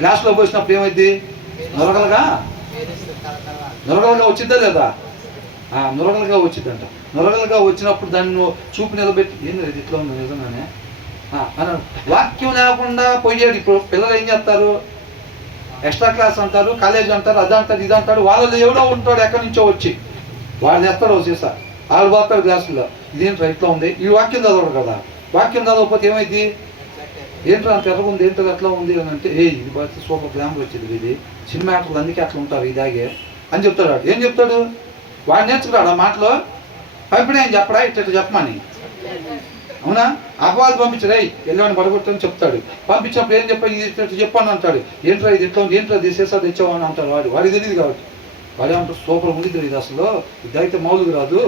గ్లాస్లో పోసినప్పుడు ఏమైంది? నొరగలుగా వచ్చిద్దా లేదా? నొరగలుగా వచ్చిద్దంట. నొరగలుగా వచ్చినప్పుడు దాన్ని నువ్వు చూపు నిలబెట్టి, ఏంది ఇట్లా ఉంది నిజంగానే అన్నాడు. వాక్యం లేకుండా పోయాడు. ఇప్పుడు పిల్లలు ఏం చేస్తారు? ఎక్స్ట్రా క్లాస్ అంటారు, కాలేజ్ అంటారు, అది అంటారు, ఇది అంటారు. వాళ్ళలో ఎవడో ఉంటాడు ఎక్కడి నుంచో వచ్చి, వాళ్ళు చేస్తాడు సీసా, వాళ్ళు పోతాడు గ్లాసుల్లో. ఇదేంట్రా ఇట్లా ఉంది? ఈ వాక్యం చదవడు కదా. వాక్యం చదవకపోతే ఏమైంది? ఏంట్రా అంత ఎర్రగా ఉంది, ఏంటో అట్లా ఉంది అని అంటే, ఇది బాగా సూపర్ గ్లామర్ వచ్చింది, ఇది సినిమా యాక్టర్లు అందుకే అట్లా ఉంటారు ఇదాగే అని చెప్తాడు. వాడు ఏం చెప్తాడు? వాడు నేర్చుకున్నాడు ఆ మాటలో. పంపిణీ ఏం చెప్పడా, ఇట్లా చెప్పమని, అవునా? అపవాది పంపించరా, వెళ్ళని పడగొట్టని చెప్తాడు. పంపించినప్పుడు ఏం చెప్పా, ఇది ఇట్లా చెప్పాను అంటాడు. ఏంట్రా ఇది ఇట్లా ఉంది, ఏంట్రా తీసేసా తెచ్చావు అని అంటాడు. వాడికి తెలియదు కాబట్టి వాడు ఏమంటారు? సూపర్ ఉంది ఇది, అసలు ఇదైతే మామూలుగా రాదు.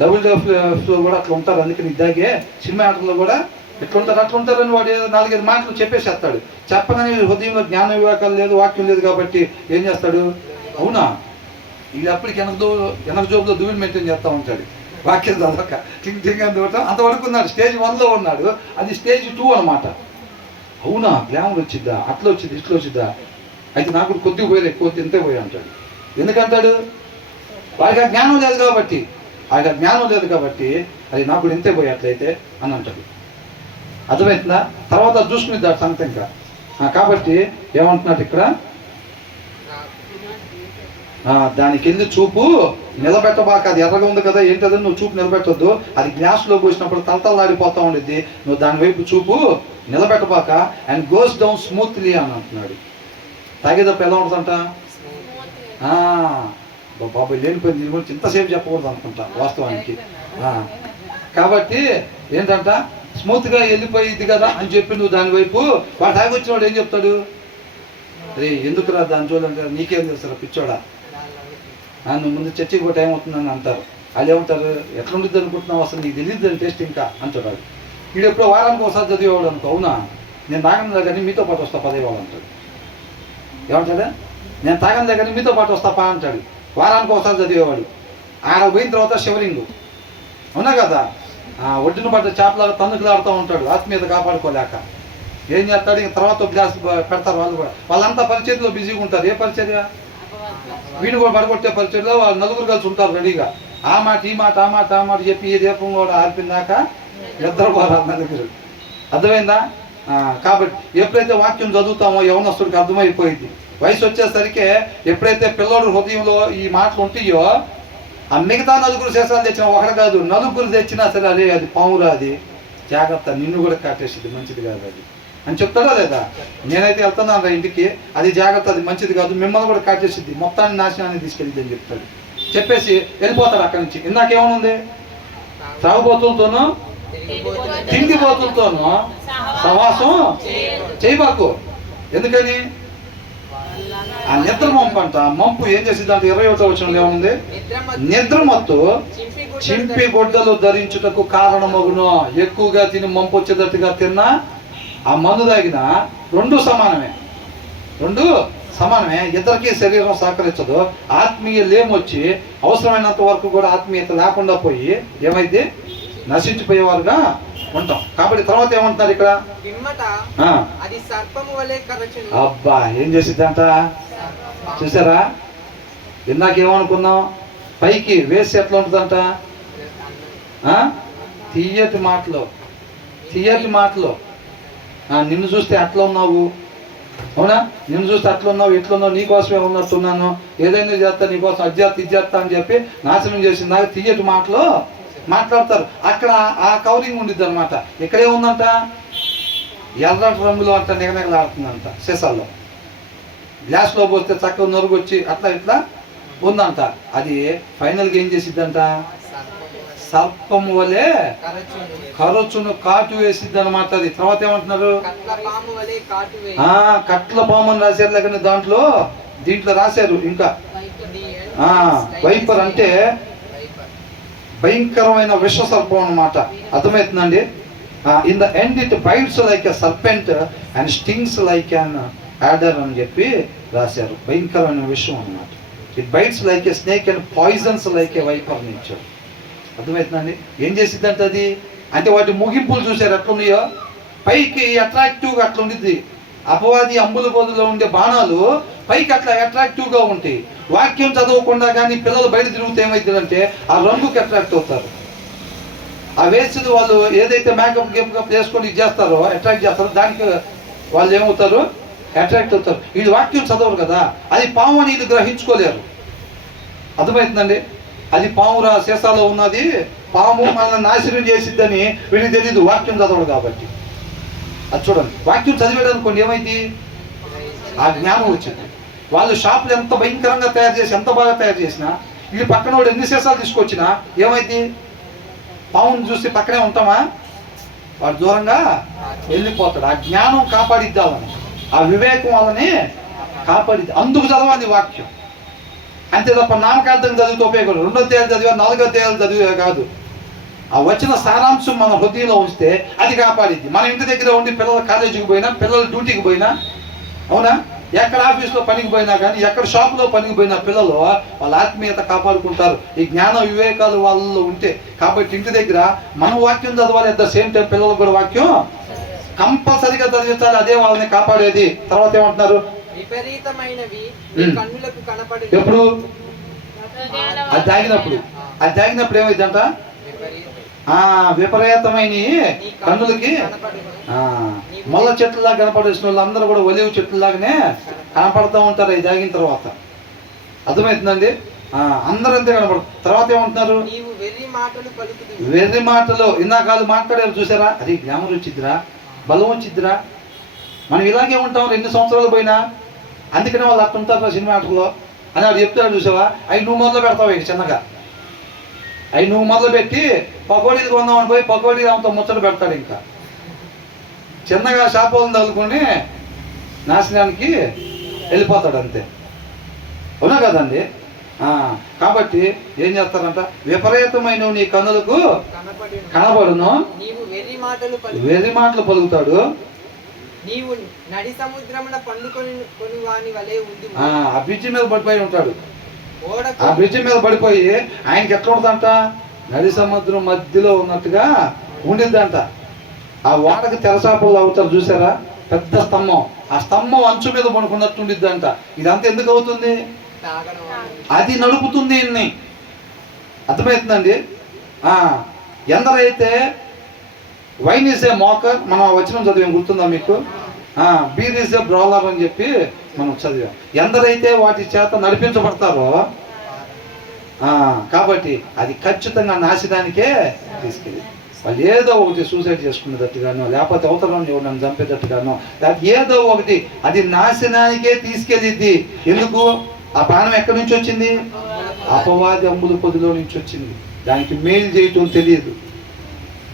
డబుల్ డెఫ్లో కూడా అట్లా ఉంటారు, అందుకని ఇద్దాగే సినిమా యాక్టర్లో కూడా ఎట్లా ఉంటారు అట్లా ఉంటారని వాడు 4-5 మాటలు చెప్పేసేస్తాడు. చెప్పనని హృదయంలో జ్ఞాన వివేకాలు లేదు, వాక్యం లేదు. కాబట్టి ఏం చేస్తాడు? అవునా, ఇది అప్పటికి ఎనక జోబులో దువ్విని మెయింటైన్ చేస్తూ ఉంటాడు. వాక్యం చదవక టింగ్ టింగ్ అని చూడటం అంతవరకు ఉన్నాడు. స్టేజ్ 1లో ఉన్నాడు, అది స్టేజ్ 2 అనమాట. అవునా, గ్లామర్ వచ్చిద్దా, అట్లా వచ్చింది, ఇట్లా వచ్చిద్దా, అయితే నాకు కొద్దిగా పోయలే, కొద్ది ఎంతే పోయా అంటాడు. ఎందుకంటాడు? వాడికి ఆ జ్ఞానం లేదు కాబట్టి, అది నాకు కూడా ఎంతే పోయా అట్లయితే అని అంటాడు. అర్థమవుతుందా? తర్వాత చూసుకునేది ఆ సంగతి ఇంకా. కాబట్టి ఏమంటున్నాడు ఇక్కడ? దానికి వెళ్ళి చూపు నిలబెట్టబాక. అది ఎర్రగా ఉంది కదా, ఏంటది? నువ్వు చూపు నిలబెట్టొద్దు. అది గ్లాస్లో పోసినప్పుడు తలతలాడిపోతూ ఉండిద్ది. నువ్వు దాని వైపు చూపు నిలబెట్టబాక. అండ్ గోస్ డౌన్ స్మూత్లీ అని అంటున్నాడు. తాగేటప్పుడు ఎలా ఉంటుందంట? బాబాయ్ లేనిపోయింది, దీని గురించి ఇంతసేపు చెప్పకూడదు అనుకుంటా వాస్తవానికి. కాబట్టి ఏంటంట? స్మూత్గా వెళ్ళిపోయింది కదా అని చెప్పి నువ్వు దాని వైపు, వాడు తాగి వచ్చిన వాడు ఏం చెప్తాడు? అరే ఎందుకురా దాని చూడంటే, నీకేం తెలుసు పిచ్చోడా, నువ్వు ముందు చర్చికి కూడా టైం అవుతుందని అంటారు. వాళ్ళు ఏమంటారు? ఎట్లుండిద్ది అనుకుంటున్నావు, అసలు నీకు తెలియదు దాని టేస్ట్ ఇంకా అంటాడు. వీడు ఎప్పుడో వారానికి ఒకసారి చదివేవాడు అనుకో, అవునా నేను తాగనులే కానీ మీతో పాటు వస్తా పదేవాళ్ళు అంటాడు. ఏమంటాడు? నేను తాగనులే కానీ మీతో పాటు వస్తాపా అంటాడు. వారానికి ఒకసారి చదివేవాడు. ఆడ పోయిన తర్వాత షివరింగ్, అవునా కదా, ఒడ్డున పడ్డ చేపలాగా తన్నుకులాడుతూ ఉంటాడు ఆత్మీయత కాపాడుకోలేక. ఏం చేస్తాడు? ఇంక తర్వాత గ్లాస్ పెడతారు వాళ్ళు కూడా. వాళ్ళంతా పరిచర్యలో బిజీగా ఉంటారు. ఏ పరిచర్య? వీడిని కూడా పడగొట్టే పరిచర్యలో వాళ్ళు నలుగురు కలిసి ఉంటారు రెడీగా. ఆ మాట ఈ మాట చెప్పి ఈ దీపం కూడా ఆర్పిందాక నిద్రపోరారు నలుగురు. అర్థమైందా? కాబట్టి ఎప్పుడైతే వాక్యం చదువుతామో యవనస్తుడికి అర్థమైపోయింది. వయసు వచ్చేసరికి ఎప్పుడైతే పిల్లోడు హృదయంలో ఈ మాటలు ఉంటాయో, ఆ మిగతా నలుగురు శేషాలు తెచ్చినా, ఒకటి కాదు నలుగురు తెచ్చినా సరే, అదే అది పావురా, అది జాగ్రత్త, నిన్ను కూడా కాటేసింది, మంచిది కాదు అది అని చెప్తాడా లేదా? నేనైతే వెళ్తున్నాను ఇంటికి, అది జాగ్రత్త, అది మంచిది కాదు, మిమ్మల్ని కూడా కాటేసిద్ది, మొత్తాన్ని నాశనాన్ని తీసుకెళ్ళిద్ది అని చెప్తాడు. చెప్పేసి వెళ్ళిపోతాడు అక్కడి నుంచి. ఇందాకేమనుంది? త్రాగుబోతులతోనూ తిండిబోతులతోనూ సహవాసం చేయబాకు. ఎందుకని? ఆ నిద్ర మంపు అంట. మంపు ఏం చేసింది అంటే 21వ వచనంలో ఏముంది? నిద్రమత్తు చింపి గొడ్డలు ధరించుటకు కారణమగును. ఎక్కువగా తిని మంపు వచ్చేటట్టుగా తిన్నా, ఆ మందు తాగిన రెండు సమానమే. ఇద్దరికీ శరీరం సహకరించదు. ఆత్మీయ లేమొచ్చి అవసరమైనంత వరకు కూడా ఆత్మీయత లేకుండా పోయి ఏమైంది? నశించిపోయేవారుగా ఉంటాం. కాబట్టి తర్వాత ఏమంటున్నారు ఇక్కడ? అబ్బా ఏం చేసిద్దంట చూసారా? ఇందాకేమనుకున్నాం? పైకి వేసి ఎట్లా ఉంటుందంట? తీయటి మాటలు. నిన్ను చూస్తే అట్లా ఉన్నావు, అవునా, నిన్ను చూస్తే అట్లా ఉన్నావు, ఇట్లున్నావు, నీకోసమే ఉన్నట్టున్నాను, ఏదైనా చేస్తా నీకోసం, ఇది చేస్తా అని చెప్పి నాశనం చేసిన దాకా తీయటి మాటలు మాట్లాడతారు. అక్కడ ఆ కవరింగ్ ఉండిద్ది అనమాట. ఇక్కడేముందంట? ఎర్రటి రంగులో అంట నిగనిగలాడుతుందంట. సీసాల్లో గ్లాస్లో పోస్తే చక్కగా నొరుగొచ్చి అట్లా ఇట్లా ఉందంట. అది ఫైనల్గా ఏం చేసిద్దంట? సర్పము వలె కరచును కాటు వేసిద్ది అనమాట. అది తర్వాత ఏమంటున్నారు? కట్ల పాము అని రాశారు. లేకపోతే దీంట్లో రాశారు ఇంకా వైపర్ అంటే భయంకరమైన విష సర్పం అన్నమాట. అర్థమవుతుందండి? In the end it bites like a serpent and stings like an adder అని చెప్పి రాశారు. భయంకరమైన విషయం అన్నమాట. It bites like a snake and poisons like a viper nature. అర్థమవుతుందండి? ఏం చేసిద్దంటే అది అంటే వాటి ముగింపులు చూసారు ఎట్లున్నాయో, పైకి అట్రాక్టివ్గా అట్లా ఉండిద్ది. అపవాది అంబుల బోధలో ఉండే బాణాలు పైకి అట్లా అట్రాక్టివ్గా ఉంటాయి. వాక్యం చదవకుండా కానీ పిల్లలు బయట తిరుగుతూ ఏమవుతుందంటే ఆ రంగుకి అట్రాక్ట్ అవుతారు. ఆ వేసుడు వాళ్ళు ఏదైతే మేకప్ గేప్గా చేసుకొని ఇది చేస్తారో అట్రాక్ట్ చేస్తారో దానికి వాళ్ళు ఏమవుతారు? అట్రాక్ట్ అవుతారు. వీళ్ళు వాక్యం చదవరు కదా, అది పాము అని వీళ్ళు గ్రహించుకోలేరు. అర్థమవుతుందండి? అది పామురా సీసాలో ఉన్నది, పాము మనల్ని నాశనం చేసిద్దని వీళ్ళకి తెలియదు, వాక్యం చదవడు కాబట్టి. అది చూడండి, వాక్యం చదివాడు అనుకోండి ఏమైంది? ఆ జ్ఞానం వచ్చింది. వాళ్ళు షాపులు ఎంత భయంకరంగా తయారు చేసి ఎంత బాగా తయారు చేసినా వీళ్ళు పక్కన వాడు ఎన్ని సీసాలు తీసుకొచ్చినా ఏమైంది? పాముని చూసి పక్కనే ఉంటామా? వాడు దూరంగా వెళ్ళిపోతాడు. ఆ జ్ఞానం కాపాడిద్ది వాళ్ళని, ఆ వివేకం వాళ్ళని కాపాడిద్ది. అందుకు చదవాలి వాక్యం. అంతే తప్ప నామకార్థం చదివితే ఉపయోగం. 2వ అధ్యాయాలు చదివా 4వ అధ్యాయాలు చదివే కాదు. ఆ వచ్చిన సారాంశం మన హృదయంలో ఉంచితే అది కాపాడిద్ది. మన ఇంటి దగ్గర ఉండి పిల్లలు కాలేజీకి పోయినా, పిల్లలు డ్యూటీకి పోయినా, అవునా, ఎక్కడ ఆఫీస్లో పనికి పోయినా కానీ, ఎక్కడ షాపులో పనికి పోయినా పిల్లలు వాళ్ళ ఆత్మీయత కాపాడుకుంటారు ఈ జ్ఞాన వివేకాలు వాళ్ళలో ఉంటే. కాబట్టి ఇంటి దగ్గర మనం వాక్యం చదవాలి, అట్ ద సేమ్ టైం పిల్లలు కూడా వాక్యం కంపల్సరిగా చదివించాలి. అదే వాళ్ళని కాపాడేది. తర్వాత ఏమంటున్నారు? విపరీతమైనవి కన్నులకు కనపడే. ఎప్పుడు? అది తాగినప్పుడు ఏమైందంట? విపరీతమైన కన్నులకి మొల్ల చెట్లులాగా కనపడేసిన వాళ్ళు అందరూ కూడా ఒలివ చెట్లులాగానే కనపడుతూ ఉంటారు ఇది తాగిన తర్వాత. అర్థమవుతుందండి? అందరూ అంతే కనపడతారు. తర్వాత ఏమంటున్నారు? వెర్రి మాటలు. ఇందాక వాళ్ళు మాట్లాడారు చూసారా? అది గ్లామర్ వచ్చిద్దిరా, బలం వచ్చిద్దిరా. మనం ఇలాగే ఉంటాం ఎన్ని సంవత్సరాలు పోయినా. అందుకనే వాళ్ళు అట్లా ఉంటారు సినిమా ఆటల్లో అని వాడు చెప్తాడు చూసావా? అవి నువ్వు మొదలు పెడతావు ఇక చిన్నగా. అవి నువ్వు మొదలు పెట్టి పకోడీలు కొందామని పోయి పకోడీలు అంత ముచ్చట పెడతాడు. ఇంకా చిన్నగా షాపులను తగులుకొని నాశనానికి వెళ్ళిపోతాడు అంతే. అవునా కదండి? కాబట్టి ఏం చేస్తారంట? విపరీతమైన నీ కన్నులకు కనబడును, వెర్రి మాటలు పలుకుతాడు. నీవు నడి సముద్రమున పండుకొని వాని వలె ఉంది. ఆ బ్రిడ్జి మీద పడిపోయి ఉంటాడు. ఆ బ్రిడ్జి మీద పడిపోయి ఆయనకి ఎట్లా ఉంటుందంట? నడి సముద్రం మధ్యలో ఉన్నట్టుగా ఉండిద్దంట. ఆ వాటకి తెరసాపలు అవుతారు చూసారా? పెద్ద స్తంభం. ఆ స్తంభం అంచు మీద పడుకున్నట్టు ఉండిద్దంట. ఇదంతా ఎందుకు అవుతుంది? అది నడుపుతుంది ఇన్ని. అర్థమవుతుందండి? ఎందరైతే వైన్ ఈజ్ ఏ మోకర్, మనం వచనం చదివాం, గుర్తుందా మీకు? బీర్ ఈజ్ ఏ బ్రాలర్ అని చెప్పి మనం చదివాం. ఎందరైతే వాటి చేత నడిపించబడతారో కాబట్టి అది ఖచ్చితంగా నాశనానికే తీసుకెళ్ళి వాళ్ళు ఏదో ఒకటి సూసైడ్ చేసుకునేటట్టుగానో, లేకపోతే అవతరం నన్ను చంపేటట్టుగానో, లేకపోతే ఏదో ఒకటి అది నాశనానికే తీసుకెళ్ళిద్ది. ఎందుకు? ఆ బాణం ఎక్కడి నుంచి వచ్చింది? అపవాది అంబుల పొదిలో నుంచి వచ్చింది. దానికి మేలు చేయటం తెలియదు.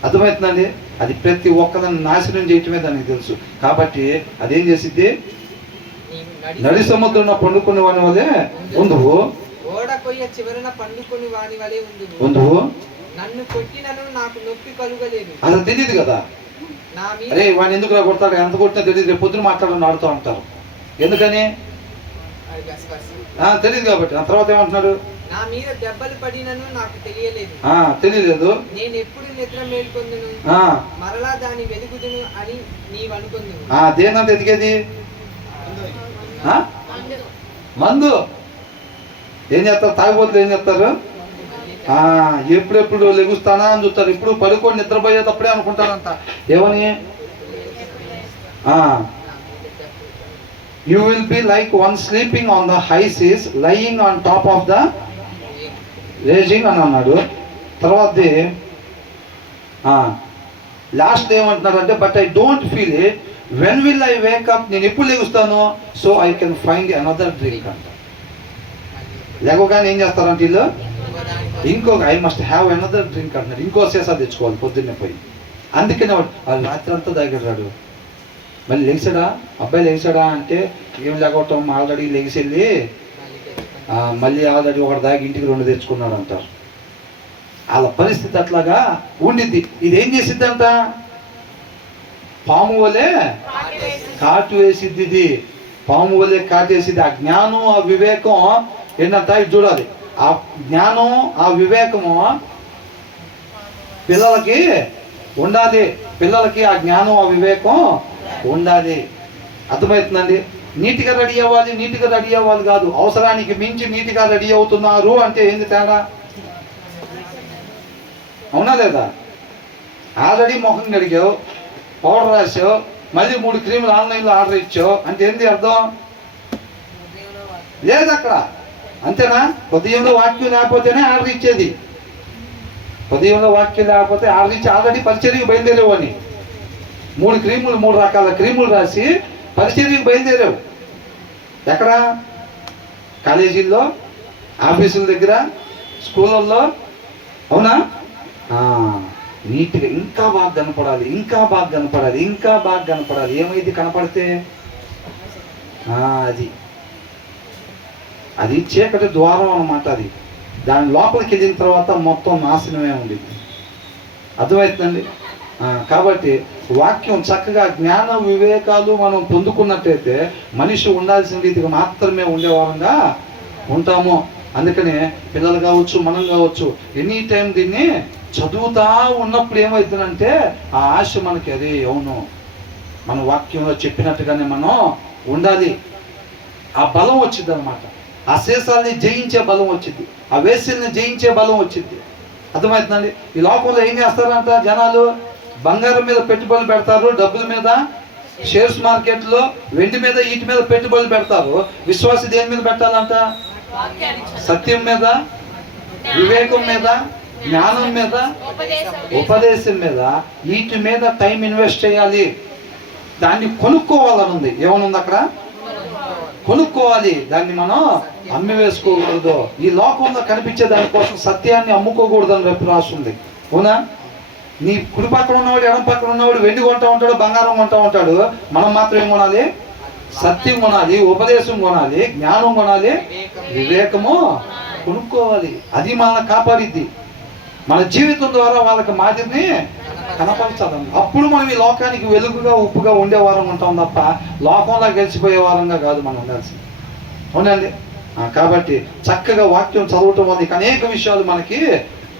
అర్థమవుతుందండి? అది ప్రతి ఒక్కరిని నాశనం చేయటమే దానికి తెలుసు. కాబట్టి అదేం చేసిద్ది? నడి సముద్రంలో పండుకునే వాని వలే ఉందువు, ఉందువు. నన్ను కొట్టినను నాకు నొప్పి కలుగలేదు. అసలు తెలియదు కదా. అరే వాడిని ఎందుకు కొడతాడు, ఎంత కొట్టినా తెలియదు. రేపు పొద్దున మాట్లాడని ఆడుతూ ఉంటారు. ఎందుకని? తెలియదు కాబట్టి. ఆ తర్వాత ఏమంటున్నాడు? నా మీద దెబ్బలు పడినను నాకు తెలియలేదు. తెలియలేదు. నేను ఎప్పుడు నిద్ర మేల్కొందును, మరలా దాని వెలుగుదును అని నీవు అనుకుందును. దేనంటే ఎదిగేది? మందు. ఏం చేస్తారు? తాగిపోతులు ఏం చేస్తారు? ఎప్పుడెప్పుడు లెగుస్తానా అని చూస్తారు. ఇప్పుడు పడుకొని నిద్రపోయేటప్పుడే అనుకుంటారంట. ఏమని? You will be like one sleeping on the high seas, lying on top of the raging అని అన్నాడు. తర్వాత లాస్ట్ ఏమంటున్నాడంటే, but I don't feel it, when will I wake up, నేను ఎప్పుడు లెగుస్తాను, so I can find another drink అంట. లేకపోతే ఏం చేస్తారంటే వీళ్ళు ఇంకో ఇంకొక I must have another drink అంటున్నారు, ఇంకో సీసా తెచ్చుకోవాలి పొద్దున్నే పోయి. అందుకనే వాళ్ళు రాత్రి అంతా తాగాడు. మళ్ళీ లెగిసాడా, అబ్బాయి లెగిసాడా అంటే ఏం లేకపోవటం, ఆల్రెడీ లెగిసి వెళ్ళి మళ్ళీ ఆల్రెడీ ఒకటి దాగి ఇంటికి 2 తెచ్చుకున్నాడు అంటారు. వాళ్ళ పరిస్థితి అట్లాగా ఉండిద్ది. ఇదేం చేసిద్దంట, పాము వలె కాటు వేసిద్ది. ఇది పాము వలె కాటేసిద్ది. ఆ జ్ఞానం ఆ వివేకం ఏంటంట, ఇది చూడాలి. ఆ జ్ఞానం ఆ వివేకము పిల్లలకి ఉండాలి. పిల్లలకి ఆ జ్ఞానం ఆ వివేకం ఉండాలి. అర్థమవుతుందండి? నీట్గా రెడీ అవ్వాలి, నీట్గా రెడీ అవ్వాలి కాదు, అవసరానికి మించి నీట్గా రెడీ అవుతున్నారు అంటే ఏంది తేడా? అవునా లేదా? ఆల్రెడీ ముఖం కడిగావు, పౌడర్ రాసావు, మళ్ళీ 3 క్రీములు ఆన్లైన్లో ఆర్డర్ ఇచ్చావు అంటే ఏంది అర్థం? లేదు అక్కడ. అంతేనా? ఉదయంలో వాక్యం లేకపోతేనే ఆర్డర్ ఇచ్చేది. ఉదయంలో వాక్యం లేకపోతే ఆర్డర్ ఇచ్చి ఆల్రెడీ పరిచర్యకు బయలుదేరేవని 3 రకాల క్రీములు రాసి పరిచర్యకు బయలుదేరావు. ఎక్కడ? కాలేజీల్లో, ఆఫీసుల దగ్గర, స్కూళ్ళల్లో. అవునా? నీట్గా ఇంకా బాగా కనపడాలి, ఇంకా బాగా కనపడాలి, ఇంకా బాగా కనపడాలి. ఏమైంది కనపడితే? అది చీకటి ద్వారం అన్నమాట. అది దాని లోపలికి వెళ్ళిన తర్వాత మొత్తం నాశనమే ఉండింది. అర్థమవుతుందండి? కాబట్టి వాక్యం చక్కగా జ్ఞాన వివేకాలు మనం పొందుకున్నట్టయితే మనిషి ఉండాల్సిన రీతిగా మాత్రమే ఉండేవారంగా ఉంటాము. అందుకనే పిల్లలు కావచ్చు, మనం కావచ్చు, ఎనీ టైం దీన్ని చదువుతా ఉన్నప్పుడు ఏమవుతుందంటే ఆ ఆశ మనకి, అదే అవును మన వాక్యంలో చెప్పినట్టుగానే మనం ఉండాలి. ఆ బలం వచ్చింది అనమాట. ఆ శేషాలని జయించే బలం వచ్చింది, ఆ వేసుల్ని జయించే బలం వచ్చింది. అర్థమవుతుందండి? ఈ లోకంలో ఏం చేస్తారంట జనాలు? బంగారం మీద పెట్టుబడులు పెడతారు, డబ్బుల మీద, షేర్స్ మార్కెట్లో, వెండి మీద, వీటి మీద పెట్టుబడులు పెడతారు. విశ్వాసి దేని మీద పెట్టాలంట? సత్యం మీద, వివేకం మీద, జ్ఞానం మీద, ఉపదేశం మీద, వీటి మీద టైం ఇన్వెస్ట్ చేయాలి. దాన్ని కొనుక్కోవాలని ఉంది. ఏమనుంది అక్కడ? కొనుక్కోవాలి. దాన్ని మనం అమ్మి వేసుకోకూడదు. ఈ లోకంలో కనిపించే దానికోసం సత్యాన్ని అమ్ముకోకూడదు అని రేపు రాస్తుంది. అవునా? నీ కుడి పక్కన ఉన్నవాడు, ఎడం పక్కన ఉన్నవాడు వెండి కొంటా ఉంటాడు, బంగారం కొంటా ఉంటాడు. మనం మాత్రం ఏం కొనాలి? సత్యం కొనాలి, ఉపదేశం కొనాలి, జ్ఞానం కొనాలి, వివేకము కొనుక్కోవాలి. అది మనల్ని కాపాడిద్ది. మన జీవితం ద్వారా వాళ్ళకి మాదిరిని కనపరచాలని. అప్పుడు మనం ఈ లోకానికి వెలుగుగా, ఉప్పుగా ఉండేవారం ఉంటాం తప్ప లోకంలో గెలిచిపోయే వారంగా కాదు మనం ఉండాల్సింది. అవునండి? కాబట్టి చక్కగా వాక్యం చదవటం వల్ల అనేక విషయాలు మనకి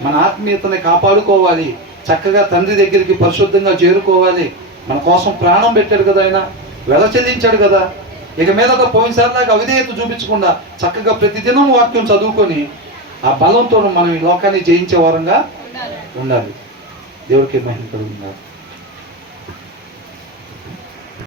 మన ఆత్మీయతని కాపాడుకోవాలి. చక్కగా తండ్రి దగ్గరికి పరిశుద్ధంగా చేరుకోవాలి. మన కోసం ప్రాణం పెట్టాడు కదా, ఆయన వెల చెల్లించాడు కదా. ఇక మీదట పోయినసారిలాగా అవిధేయత చూపించకుండా చక్కగా ప్రతిదినం వాక్యం చదువుకొని ఆ బలంతో మనం ఈ లోకాన్ని జయించే వారంగా ఉండాలి. దేవుడికి మహిమ కలుగుతుంది.